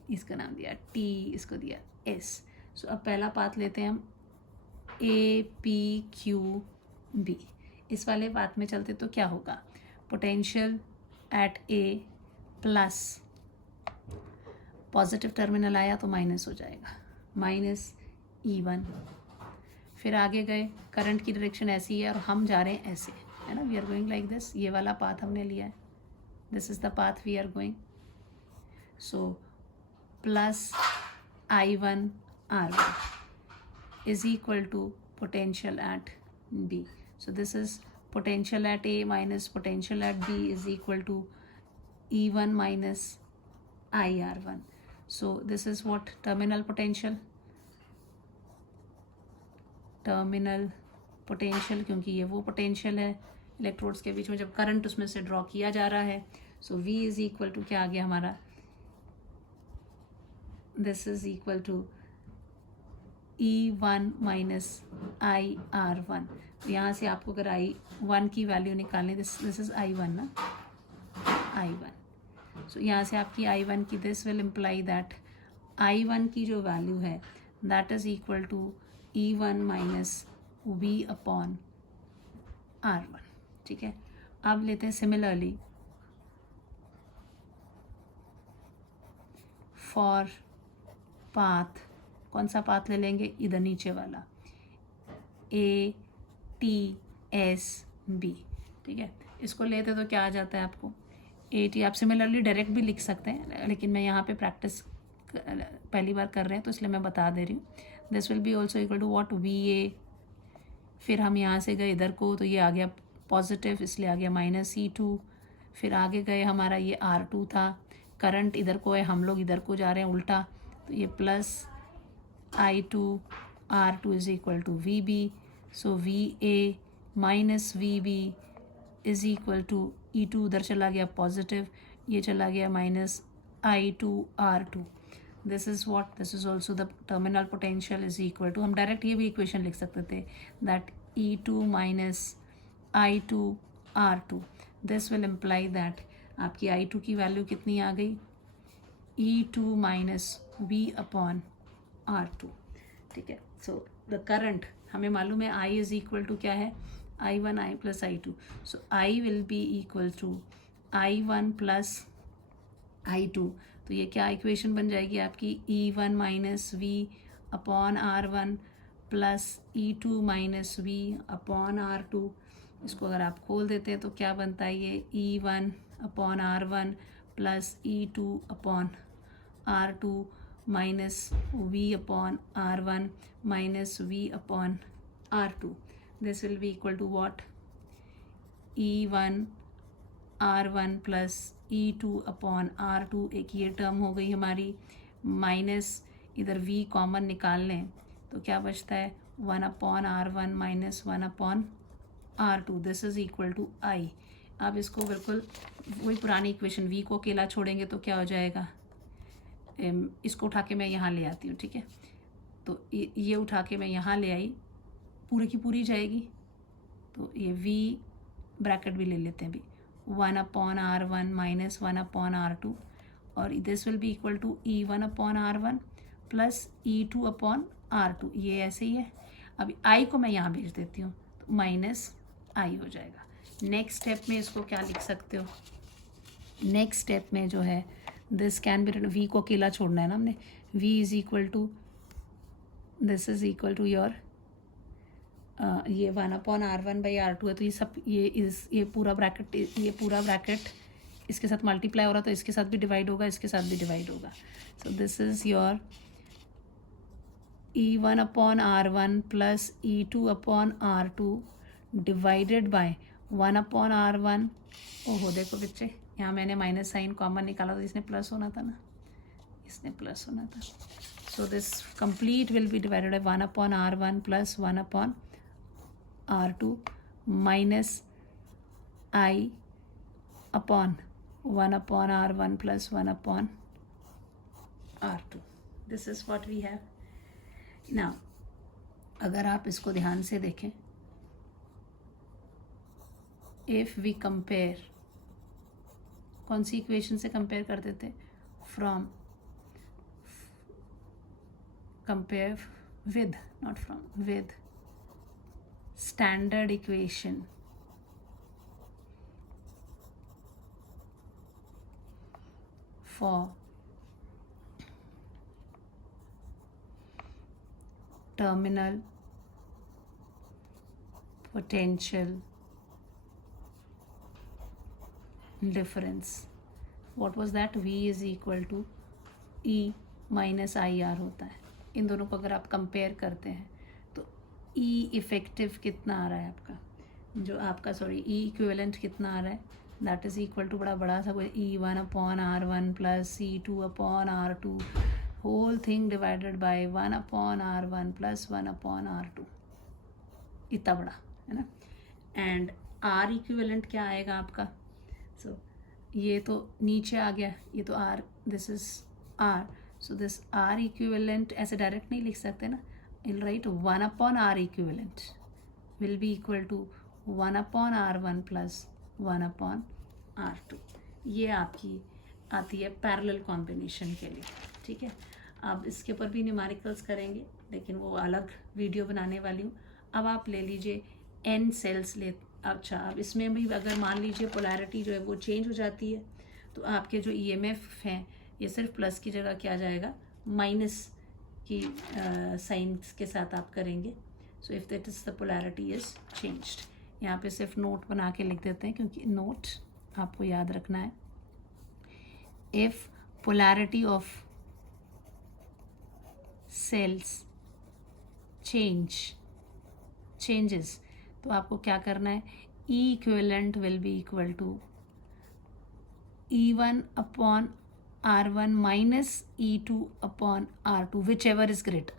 इसका नाम दिया T, इसको दिया S। सो अब पहला पाथ लेते हैं हम APQB। इस वाले पाथ में चलते तो क्या होगा, potential at A plus, positive terminal आया तो माइनस हो जाएगा, माइनस E1। फिर आगे गए, करंट की डायरेक्शन ऐसी है और हम जा रहे हैं ऐसे, है ना, we are going like this, ये वाला पाथ हमने लिया है, this is the path we are going. So plus I1 R1 is equal to potential at B. So this is potential at A minus potential at B is equal to E1 minus IR1. So this is what terminal potential, क्योंकि ये वो पोटेंशियल है इलेक्ट्रोड्स के बीच में जब करंट उसमें से ड्रॉ किया जा रहा है. So V is equal to क्या आ गया हमारा, this is equal to E1 minus IR1. यहाँ से आपको अगर I1 की वैल्यू निकालनी, दिस इज I1 ना, I1. सो यहाँ से आपकी I1 की, this will imply that I1 की जो वैल्यू है that is equal to E1 minus V upon R1. ठीक है. अब लेते हैं सिमिलरली फॉर पाथ. कौन सा पाथ ले लेंगे, इधर नीचे वाला ATSB. ठीक है. इसको लेते तो क्या आ जाता है आपको AT. आप सिमिलरली डायरेक्ट भी लिख सकते हैं, लेकिन मैं यहाँ पे प्रैक्टिस पहली बार कर रहे हैं तो इसलिए मैं बता दे रही हूँ. This will be also equal to what VA. फिर हम यहाँ से गए इधर को तो ये आ गया पॉजिटिव, इसलिए आ गया माइनस E2. फिर आगे गए हमारा ये R2 था, करंट इधर को है, हम लोग इधर को जा रहे हैं उल्टा, तो ये plus I2 R2 is equal to VB. So VA minus VB is equal to E2 उधर चला गया पॉजिटिव, ये चला गया minus I2 R2. This is what, this is also the terminal potential is equal to, हम डायरेक्ट ये भी इक्वेशन लिख सकते थे that E2 minus I2 R2. This will imply that आपकी I2 की वैल्यू कितनी आ गई, E2 minus V upon R2. ठीक है. सो द करंट हमें मालूम है I इज इक्वल टू क्या है, I1 I plus I2. So I will be equal to I1 plus I2. तो ये क्या इक्वेशन बन जाएगी आपकी, E1 minus V upon R1 plus E2 minus V upon R2. इसको अगर आप खोल देते हैं तो क्या बनता है, ये E1 upon R1 plus E2 upon R2 minus V upon R1 minus V upon R2. This will be equal to what, E1 R1 plus E2 upon R2. एक ये टर्म हो गई हमारी, माइनस इधर V कॉमन निकाल लें तो क्या बचता है, 1 upon R1 minus 1 upon R2. This is equal to I. अब इसको बिल्कुल वही पुरानी इक्वेशन, V को अकेला छोड़ेंगे तो क्या हो जाएगा, इसको उठा के मैं यहाँ ले आती हूँ. ठीक है. तो ये उठा के मैं यहाँ ले आई, पूरी की पूरी जाएगी, तो ये V ब्रैकेट भी ले लेते हैं अभी, 1 upon R1 minus 1 upon R2. और this will be equal to E1 upon R1 plus E2 upon R2. ये ऐसे ही है. अभी I को मैं यहाँ भेज देती हूँ तो माइनस I हो जाएगा. नेक्स्ट स्टेप में इसको क्या लिख सकते हो, नेक्स्ट स्टेप में जो है this can be written, V को अकेला छोड़ना है ना हमने, V is equal to, this is equal to your ये 1 अपॉन R1 बाई R2 है, तो ये सब ये पूरा ब्रैकेट इसके साथ मल्टीप्लाई हो रहा, तो इसके साथ भी डिवाइड होगा, इसके साथ भी डिवाइड होगा. सो this is your E1 upon R1 plus E2 upon R2 divided by 1 upon R1. ओहो देखो बच्चे, यहाँ मैंने माइनस साइन कॉमन निकाला तो इसने प्लस होना था ना, इसने प्लस होना था. So this complete will be divided by 1 upon R1 plus 1 upon R2 minus I upon 1 upon R1 plus 1 upon R2. This is what we have now. अगर आप इसको ध्यान से देखें, इफ वी कंपेयर, कौन सी इक्वेशन से कंपेयर करते थे, from, compare with, not from, with standard equation for terminal potential difference. What was that? V is equal to E minus IR होता है. इन दोनों को अगर आप कंपेयर करते हैं तो E इफेक्टिव कितना आ रहा है आपका, जो आपका E इक्विवेलेंट कितना आ रहा है, दैट इज़ इक्वल टू बड़ा सा कोई E1/R1 plus E2/R2 whole thing divided by 1/R1 plus 1/R2, इतना बड़ा है ना। एंड R इक्विवेलेंट क्या आएगा आपका, सो ये तो नीचे आ गया, ये तो R, this is R, so this R equivalent ऐसे डायरेक्ट नहीं लिख सकते ना, will write 1/R equivalent will be equal to 1/R1 plus 1/R2। ये आपकी आती है पैरेलल कॉम्बिनेशन के लिए, ठीक है। अब इसके ऊपर भी न्यूमेरिकल्स करेंगे, लेकिन वो अलग वीडियो बनाने वाली हूँ। अब आप ले लीजिए n सेल्स ले, अच्छा अब इसमें भी अगर मान लीजिए पोलैरिटी जो है वो चेंज हो जाती है, तो आपके जो EMF हैं ये सिर्फ प्लस की जगह क्या आ जाएगा, माइनस की साइन के साथ आप करेंगे। So if that is the polarity is changed. यहाँ पे सिर्फ नोट बना के लिख देते हैं, क्योंकि नोट आपको याद रखना है। If polarity of cells changes, तो आपको क्या करना है, E equivalent will be equal to E1/R1 minus E2/R2 whichever is greater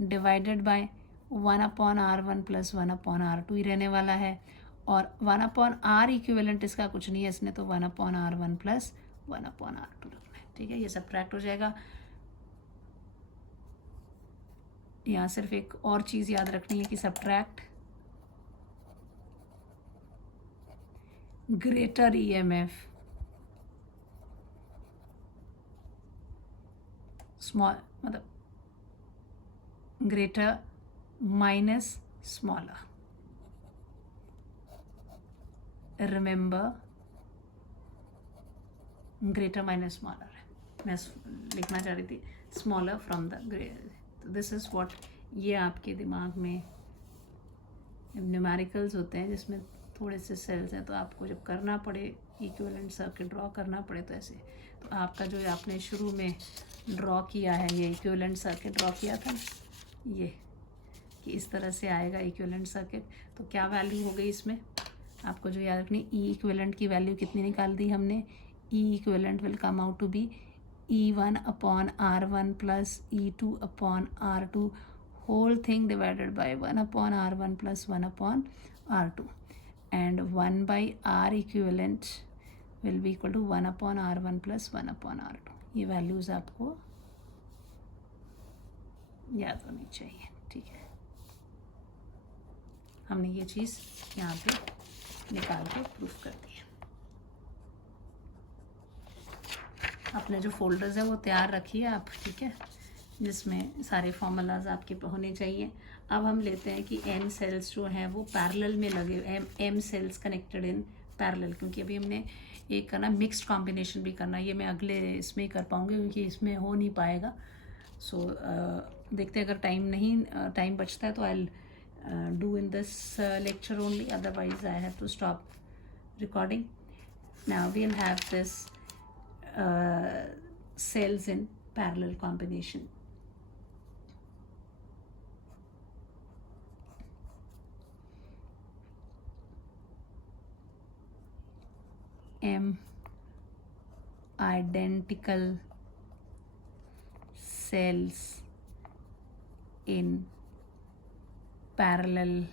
divided by 1/R1 plus 1/R2 ही रहने वाला है, और 1/R इक्विवेलेंट इसका कुछ नहीं है, इसने तो 1/R1 प्लस 1/R2 रखना है, ठीक है। ये सब्ट्रैक्ट हो जाएगा। यहाँ सिर्फ एक और चीज़ याद रखनी है कि सब्ट्रैक्ट ग्रेटर EMF स्मॉल, मतलब greater minus smaller, remember greater minus smaller है, मैं लिखना चाह रही थी स्मॉलर फ्रॉम द ग्रेटर। तो दिस इज़ व्हाट, ये आपके दिमाग में न्यूमेरिकल्स होते हैं जिसमें थोड़े से सेल्स हैं, तो आपको जब करना पड़े इक्विवेलेंट सर्किट ड्रॉ करना पड़े तो ऐसे, तो आपका जो आपने शुरू में ड्रॉ किया है ये इक्विवेलेंट सर्किट ड्रॉ किया था ये, कि इस तरह से आएगा इक्विवेलेंट सर्किट। तो क्या वैल्यू हो गई इसमें, आपको जो याद रखनी, E इक्विवेलेंट की वैल्यू कितनी निकाल दी हमने, E equivalent will come out to be E1/R1 plus E2/R2 whole thing divided by 1/R1 plus 1/R2, and 1/R equivalent will be equal to 1/R1 plus 1/R2। ये वैल्यूज़ आपको याद होनी चाहिए, ठीक है। हमने ये चीज़ यहाँ पे निकाल के प्रूफ कर दी है। अपने जो फोल्डर्स हैं वो तैयार रखिए आप, ठीक है, जिसमें सारे फॉर्मूलाज आपके होने चाहिए। अब हम लेते हैं कि n सेल्स जो हैं वो पैरेलल में लगे, m cells connected in parallel, क्योंकि अभी हमने एक करना मिक्स्ड कॉम्बिनेशन भी करना, ये मैं अगले इसमें ही कर पाऊँगी क्योंकि इसमें हो नहीं पाएगा। सो देखते हैं, अगर टाइम बचता है तो I do in this lecture only, otherwise I have to stop recording. Now we will have this cells in parallel combination. M identical cells in parallel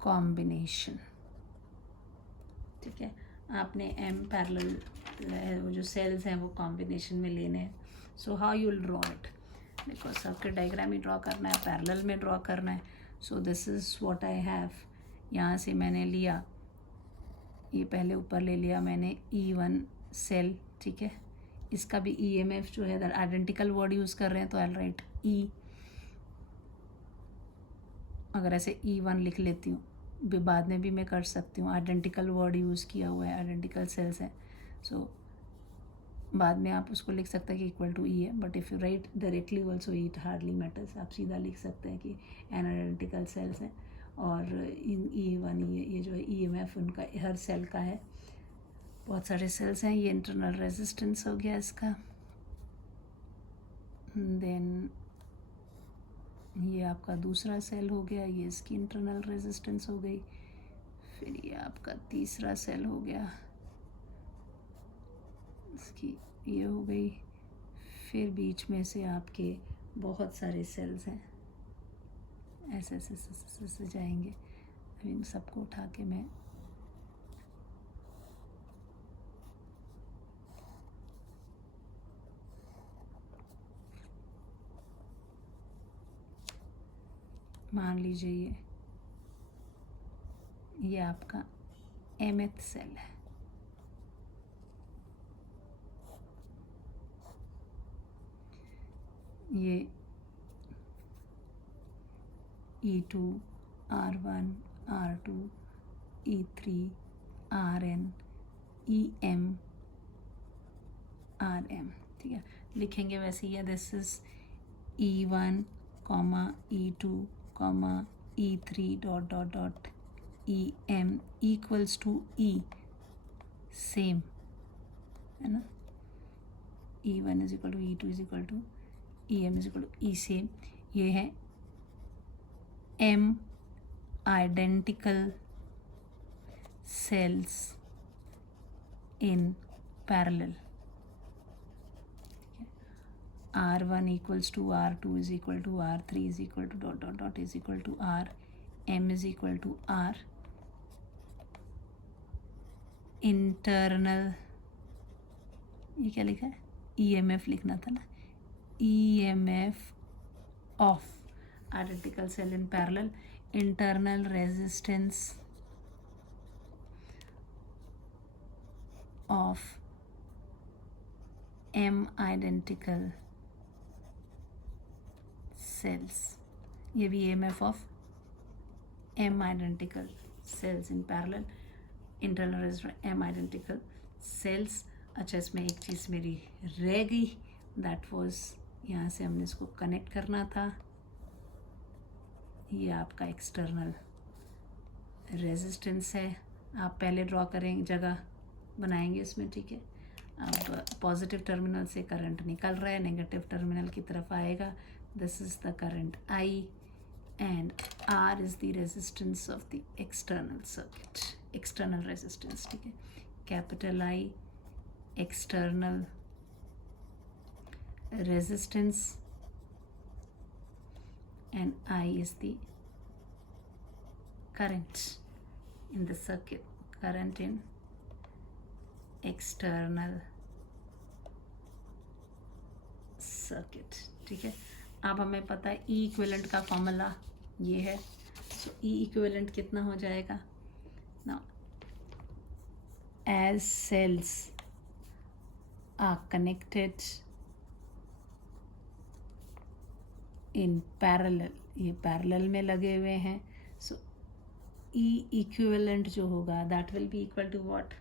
combination, ठीक है। आपने M पैरेलल वो जो सेल्स हैं वो कॉम्बिनेशन में लेने हैं। So how you will draw it, देखो सर्किट डायग्राम ही ड्रॉ करना है, पैरेलल में ड्रॉ करना है। So this is what I have, यहाँ से मैंने लिया, ये पहले ऊपर ले लिया मैंने E1 सेल, ठीक है। इसका भी EMF जो है आइडेंटिकल वर्ड यूज़ कर रहे हैं तो आई राइट E, अगर ऐसे E1 लिख लेती हूँ, बाद में भी मैं कर सकती हूँ, आइडेंटिकल वर्ड यूज़ किया हुआ है, आइडेंटिकल सेल्स हैं। सो बाद में आप उसको लिख सकते हैं कि इक्वल टू E है, but if you right directly also it hardly matters, आप सीधा लिख सकते हैं कि एन आइडेंटिकल सेल्स हैं, और इन E1 ये जो है EMF उनका हर सेल का है, बहुत सारे सेल्स हैं। ये इंटरनल रेजिस्टेंस हो गया इसका, देन ये आपका दूसरा सेल हो गया, ये इसकी इंटरनल रेजिस्टेंस हो गई, फिर ये आपका तीसरा सेल हो गया, इसकी ये हो गई। फिर बीच में से आपके बहुत सारे सेल्स हैं, ऐसे ऐसे ऐसे ऐसे जाएंगे। अब इन सबको उठा के मैं मान लीजिए ये आपका mth सेल है। ये E2, R1, R2, E3, Rn, EM, Rm, ठीक है। लिखेंगे वैसे ही, this is E1, E2, E3 dot dot dot EM equals to E, same है ना। E1 is equal to E2 is equal to EM is equal to E, same. ये है M identical cells in parallel। R1 equals to R2 is equal to R3 is equal to dot dot dot is equal to R, M is equal to R। Internal, ये क्या लिखा है, EMF लिखना था ना, EMF of identical cell in parallel, internal resistance of M identical cells, ये भी EMF of M identical cells in parallel, internal resistance M identical cells। अच्छा, इसमें एक चीज़ मेरी रह गई, दैट वाज यहाँ से हमने इसको कनेक्ट करना था। ये आपका एक्सटर्नल रेजिस्टेंस है, आप पहले ड्रॉ करें, जगह बनाएंगे इसमें, ठीक है। अब पॉजिटिव टर्मिनल से करंट निकल रहा है, नेगेटिव टर्मिनल की तरफ आएगा। This is the current I and R is the resistance of the external circuit, external resistance, ठीक है। Capital I external resistance and I is the current in the circuit, current in external circuit, ठीक है। अब हमें पता है E इक्विवेलेंट का फॉर्मूला ये है, सो E इक्विवेलेंट कितना हो जाएगा ना, as cells are connected in parallel, ये पैरेलल में लगे हुए हैं, सो E इक्विवेलेंट जो होगा that will be equal to what,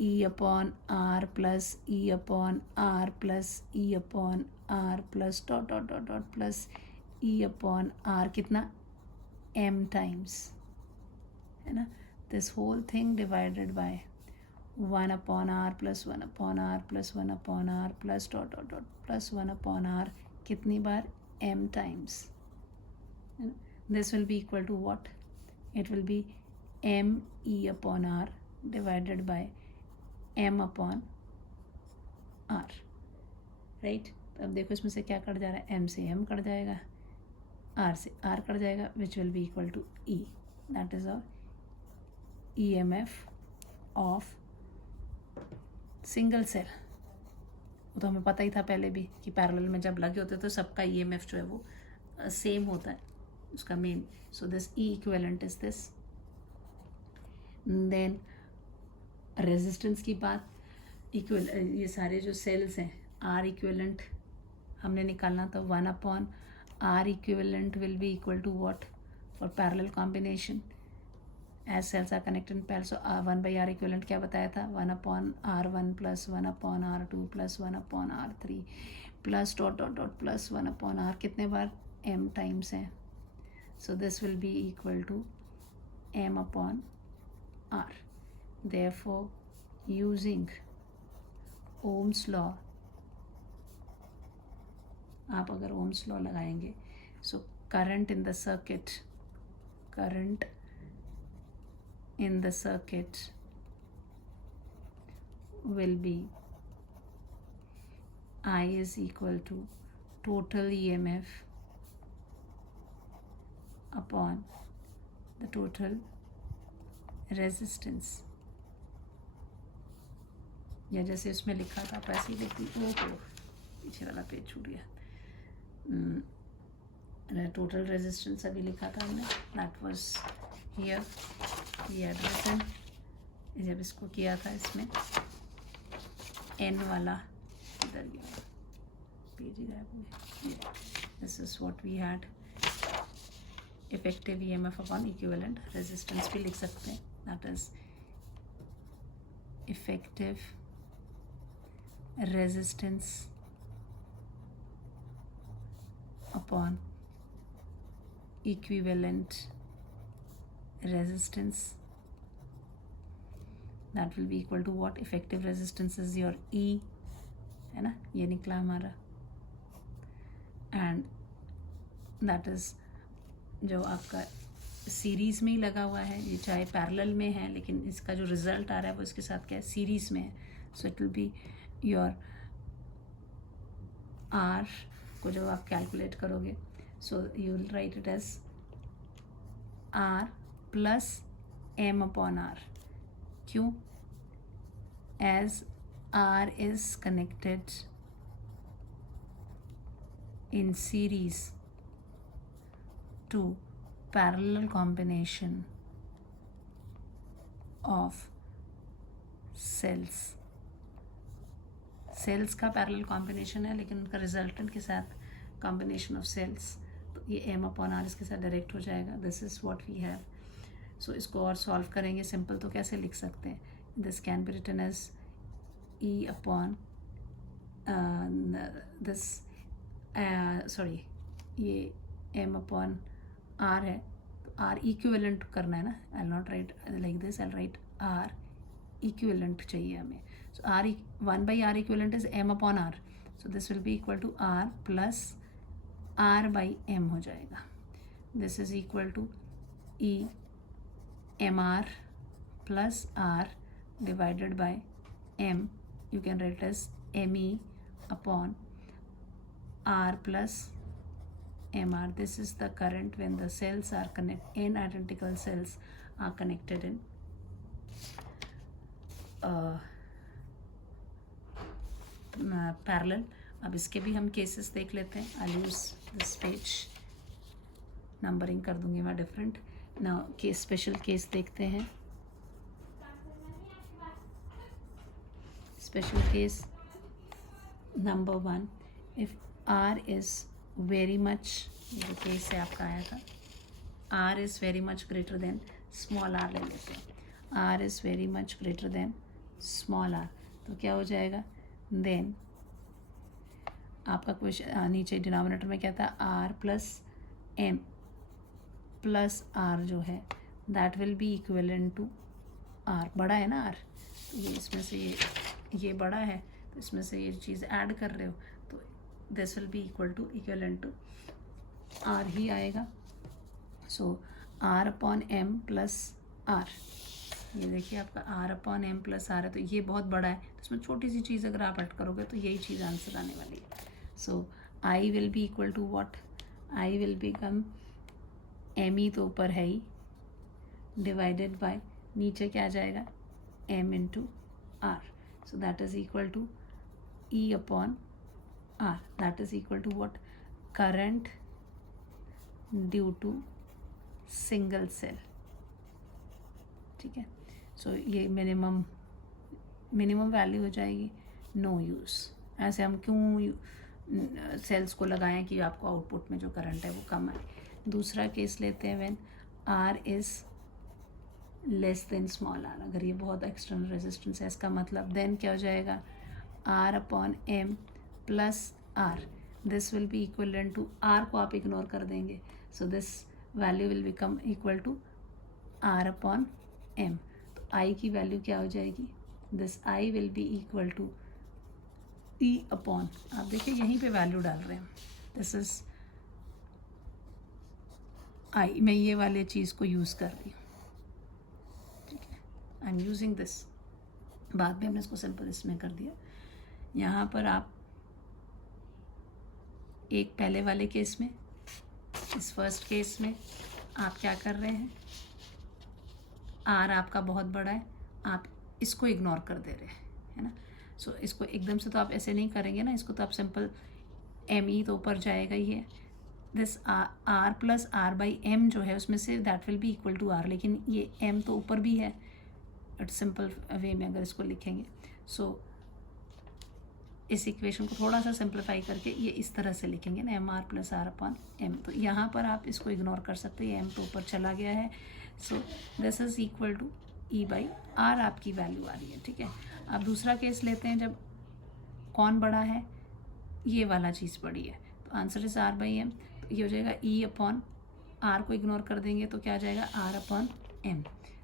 E upon R plus E upon R plus E upon R plus dot dot dot dot plus E upon R, कितना M टाइम्स, है ना। This whole thing divided by 1 upon R plus 1 upon R plus 1 upon R plus dot dot dot plus 1 upon R, कितनी बार M times. This will be equal to what, it will be M E upon R divided by M upon R, right. अब देखो इसमें से क्या कट जा रहा है, M से M कट जाएगा, R से R कट जाएगा, which will be equal to E, that is our EMF of single cell. वो तो हमें पता ही था पहले भी कि पैरेलल में जब लगे होते तो सबका EMF जो है वो सेम होता है, उसका main. So this E equivalent is this. Then resistance की बात, इक्वल ये सारे जो सेल्स हैं, R इक्विवेलेंट हमने निकालना था, 1 upon R equivalent will be equal to what for parallel combination, as cells are connected in parallel. So 1 by R equivalent क्या बताया था, 1 upon R1 plus 1 upon R2 plus 1 upon R3 plus dot dot dot plus 1 upon R, कितने बार M टाइम्स हैं। So this will be equal to M upon R। Therefore, using Ohm's law, आप अगर Ohm's law लगाएंगे, so current in the circuit, current in the circuit will be I is equal to total EMF upon the total resistance. या जैसे उसमें लिखा था आप ऐसे ही लिखती, ओहो पीछे वाला पेज छूट गया, टोटल रेजिस्टेंस अभी लिखा था हमने, that was here, we had written, जब इसको किया था इसमें एन वाला इधर गया पेज ही गायब हो गया, this is what we had, effective EMF upon equivalent resistance भी लिख सकते हैं, that is effective resistance upon equivalent resistance, that will be equal to what? Effective resistance is your E, है ना, ये निकला हमारा, and that is जो आपका सीरीज में ही लगा हुआ है, ये चाहे पैरेलल में है लेकिन इसका जो रिजल्ट आ रहा है वो इसके साथ क्या है, सीरीज में है, so it will be your R को जब आप कैलकुलेट करोगे, so you will write it as R plus M upon R, क्यों? As R is connected in series to parallel combination of cells. Cells का पैरेलल कॉम्बिनेशन है लेकिन उनका रिजल्टेंट के साथ कॉम्बिनेशन ऑफ सेल्स, तो ये एम अपॉन आर इसके साथ डायरेक्ट हो जाएगा, this is what we have. So इसको और सॉल्व करेंगे, सिंपल तो कैसे लिख सकते हैं, this can be written as E upon this, sorry ये एम अपॉन आर है, तो आर इक्विवेलेंट करना है ना, I not write like this, I write R equivalent चाहिए हमें, so R 1/r equivalent is m upon r, so this will be equal to r plus r/m हो जाएगा, this is equal to e mr plus r divided by m, you can write as me upon r plus mr. This is the current when the cells are n identical cells are connected in parallel. अब इसके भी हम केसेस देख लेते हैं. I'll use this page, numbering कर दूंगी मैं डिफरेंट. ना केस स्पेशल केस देखते हैं. Special case number 1, if R is very much, जो केस से आपका आया था, R is very much greater than small R ले लेते हैं, R is very much greater than small R, तो क्या हो जाएगा, देन आपका क्वेश्चन नीचे डिनोमिनेटर में क्या था, R plus M plus R जो है that will be equivalent to R, बड़ा है ना आर, तो ये इसमें से ये बड़ा है, तो इसमें से ये चीज़ ऐड कर रहे हो, तो this will be equal to equivalent to R ही आएगा. So R upon M plus R, ये देखिए आपका R upon M plus R है, तो ये बहुत बड़ा है, तो इसमें छोटी सी चीज़ अगर आप ऐड करोगे तो यही चीज़ आंसर आने वाली है. So I will be equal to what, I will become M ही तो ऊपर है ही, डिवाइडेड बाय नीचे क्या आ जाएगा, M into R, so that is equal to E upon R, that is equal to what, current due to single cell. ठीक है, सो ये मिनिमम वैल्यू हो जाएगी, नो यूज़. ऐसे हम क्यों सेल्स को लगाएं कि आपको आउटपुट में जो करंट है वो कम आए. दूसरा केस लेते हैं, when R is less than small R, अगर ये बहुत एक्सटर्नल रेजिस्टेंस है, इसका मतलब देन क्या हो जाएगा, R upon M plus R, this will be equivalent to R को आप इग्नोर कर देंगे, so this value will become equal to R upon M. तो आई की वैल्यू क्या हो जाएगी, this I will be equal to E upon, आप देखिए यहीं पे वैल्यू डाल रहे हैं, दिस इज आई, मैं ये वाले चीज़ को यूज़ कर रही हूँ. आई एम यूजिंग दिस, बाद में हमने इसको सिंपल इसमें कर दिया। यहाँ पर आप एक पहले वाले केस में, इस फर्स्ट केस में आप क्या कर रहे हैं, आर आपका बहुत बड़ा है, आप इसको इग्नोर कर दे रहे हैं, है ना। सो इसको एकदम से तो आप ऐसे नहीं करेंगे ना, इसको तो आप सिंपल एम ई तो ऊपर जाएगा ही है, this R plus R by M जो है उसमें से that will be equal to R, लेकिन ये एम तो ऊपर भी है, बट सिंपल वे में अगर इसको लिखेंगे सो इस इक्वेशन को थोड़ा सा सिंप्लीफाई करके ये इस तरह से लिखेंगे ना, M R plus R upon M. तो यहाँ पर आप इसको इग्नोर कर सकते हैं, एम तो ऊपर चला गया है, so this is equal to E by R आपकी वैल्यू आ रही है, ठीक है। अब दूसरा केस लेते हैं, जब कौन बड़ा है, ये वाला चीज़ बड़ी है, तो answer is R by M, तो ये हो जाएगा ई अपॉन आर को इग्नोर कर देंगे तो क्या आ जाएगा R upon M.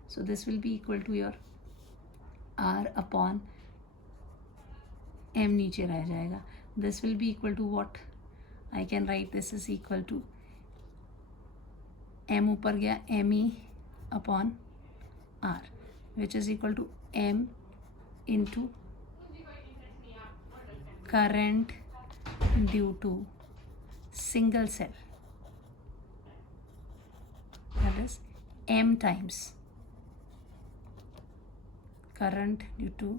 So this will be equal to your R upon M, नीचे रह जाएगा, this will be equal to what, I can write this is equal to M ऊपर गया, M E upon R which is equal to M into current due to single cell, that is m times current due to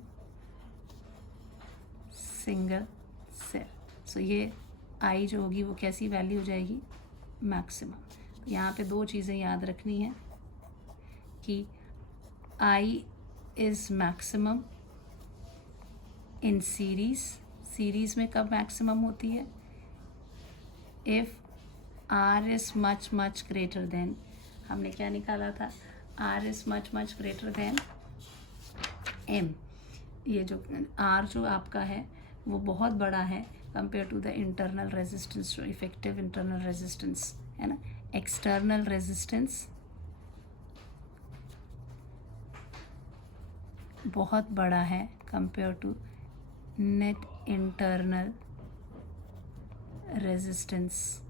single cell। सो ये I जो होगी वो कैसी वैल्यू हो जाएगी, मैक्सिमम। यहाँ पे दो चीज़ें याद रखनी है कि I is maximum in series में कब मैक्सिमम होती है, if R is much much greater than, हमने क्या निकाला था, R is much much greater than M. ये जो आर जो आपका है वो बहुत बड़ा है compare to the internal resistance, जो इफेक्टिव इंटरनल रेजिस्टेंस है ना, एक्सटर्नल रेजिस्टेंस बहुत बड़ा है compare to net internal resistance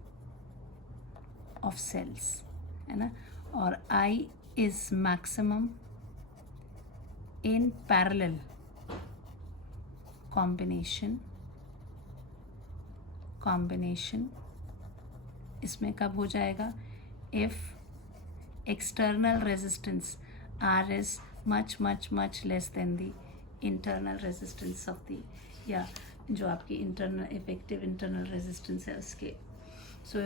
of cells, है ना। और I is maximum in parallel combination इसमें कब हो जाएगा, if external resistance R is much much much less than the internal resistance of the, या जो आपकी इंटरनल इफेक्टिव इंटरनल रेजिस्टेंस है उसके। सो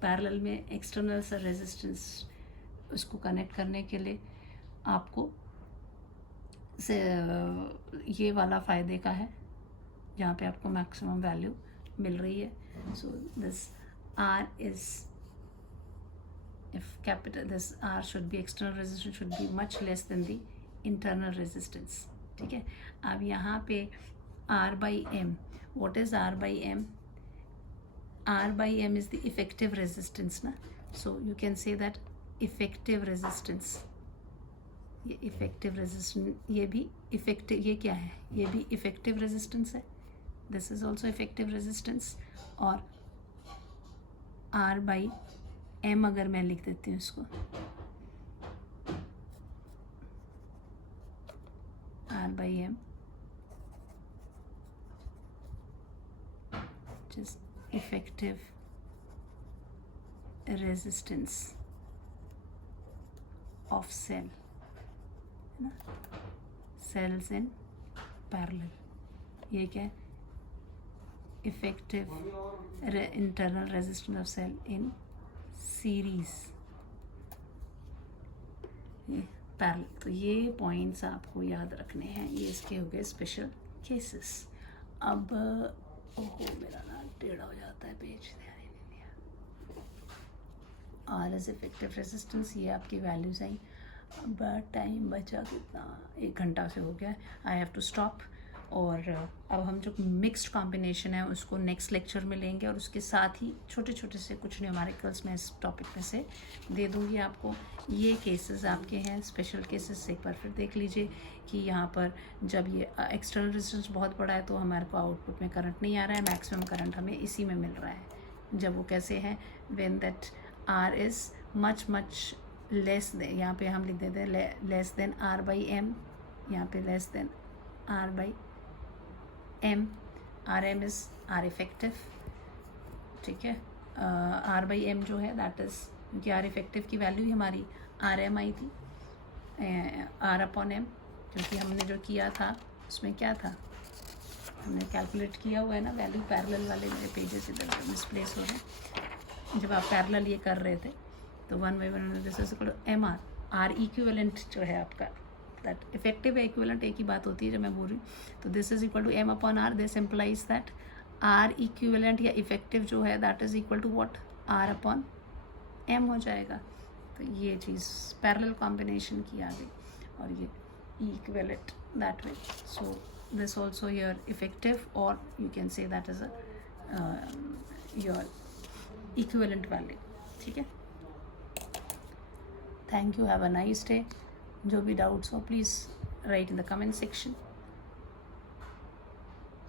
पैरेलल में एक्सटर्नल से रेजिस्टेंस उसको कनेक्ट करने के लिए आपको से ये वाला फ़ायदे का है, जहाँ पे आपको मैक्सिमम वैल्यू मिल रही है। So this R is, if capital this R should be, external resistance should be much less than the internal resistance, ठीक है। अब यहाँ पे R by M, what is R by M? R by M is the effective resistance ना, so you can say that effective resistance, ये effective resistance, ये भी effective, ये क्या है, ये भी effective resistance है, this is also effective resistance। और R by M अगर मैं लिख देती हूँ इसको, R by M which is effective resistance of cell, है ना, cells in parallel, ये क्या है, effective internal resistance of cell in series, parallel. तो ये पॉइंट्स आपको याद रखने हैं, ये इसके हो गए स्पेशल केसेस। अब ओहो मेरा ना टेढ़ा हो जाता है पेज, ध्यान ही नहीं दिया। आर एज इफेक्टिव रेजिस्टेंस, ये आपकी वैल्यूज आई। अब टाइम बचा कितना, 1 घंटा से हो गया, आई हैव टू स्टॉप। और अब हम जो मिक्स्ड कॉम्बिनेशन है उसको नेक्स्ट लेक्चर में लेंगे, और उसके साथ ही छोटे छोटे से कुछ न्यूमेरिकल्स मैं इस टॉपिक में से दे दूँगी आपको। ये केसेस आपके हैं स्पेशल केसेस, एक बार फिर देख लीजिए कि यहाँ पर जब ये एक्सटर्नल रेजिस्टेंस बहुत बड़ा है तो हमारे को आउटपुट में करंट नहीं आ रहा है, मैक्सिमम करंट हमें इसी में मिल रहा है। जब वो कैसे है, when that R is much much less than, यहाँ पे हम लिख देते हैं less than R by M, यहाँ पे less than R by M, R M is R effective, ठीक है। आर बाई एम जो है दैट इज़, क्योंकि आर इफेक्टिव की वैल्यू ही हमारी आर एम आई थी, आर अपॉन एम, क्योंकि हमने जो किया था उसमें क्या था, हमने कैलकुलेट किया हुआ है ना वैल्यू। पैरेलल वाले मेरे पेजेस इधर मिसप्लेस हो रहे हैं, जब आप पैरेलल ये कर रहे थे तो 1/1 this is equal to M R, R equivalent जो है आपका, दैट इफेक्टिव है इक्विवेलेंट एक ही बात होती है जब मैं बोल रही हूँ। तो this is equal to M upon R, this implies that R equivalent या इफेक्टिव जो है that is equal to what, R upon M हो जाएगा। तो ये चीज़ पैरेलल कॉम्बिनेशन की आ गई, और ये equivalent that way. So this also your effective, or you can say that is a your equivalent value, ठीक है। Thank you, have a nice day. जो भी डाउट्स हो please write in the comment section.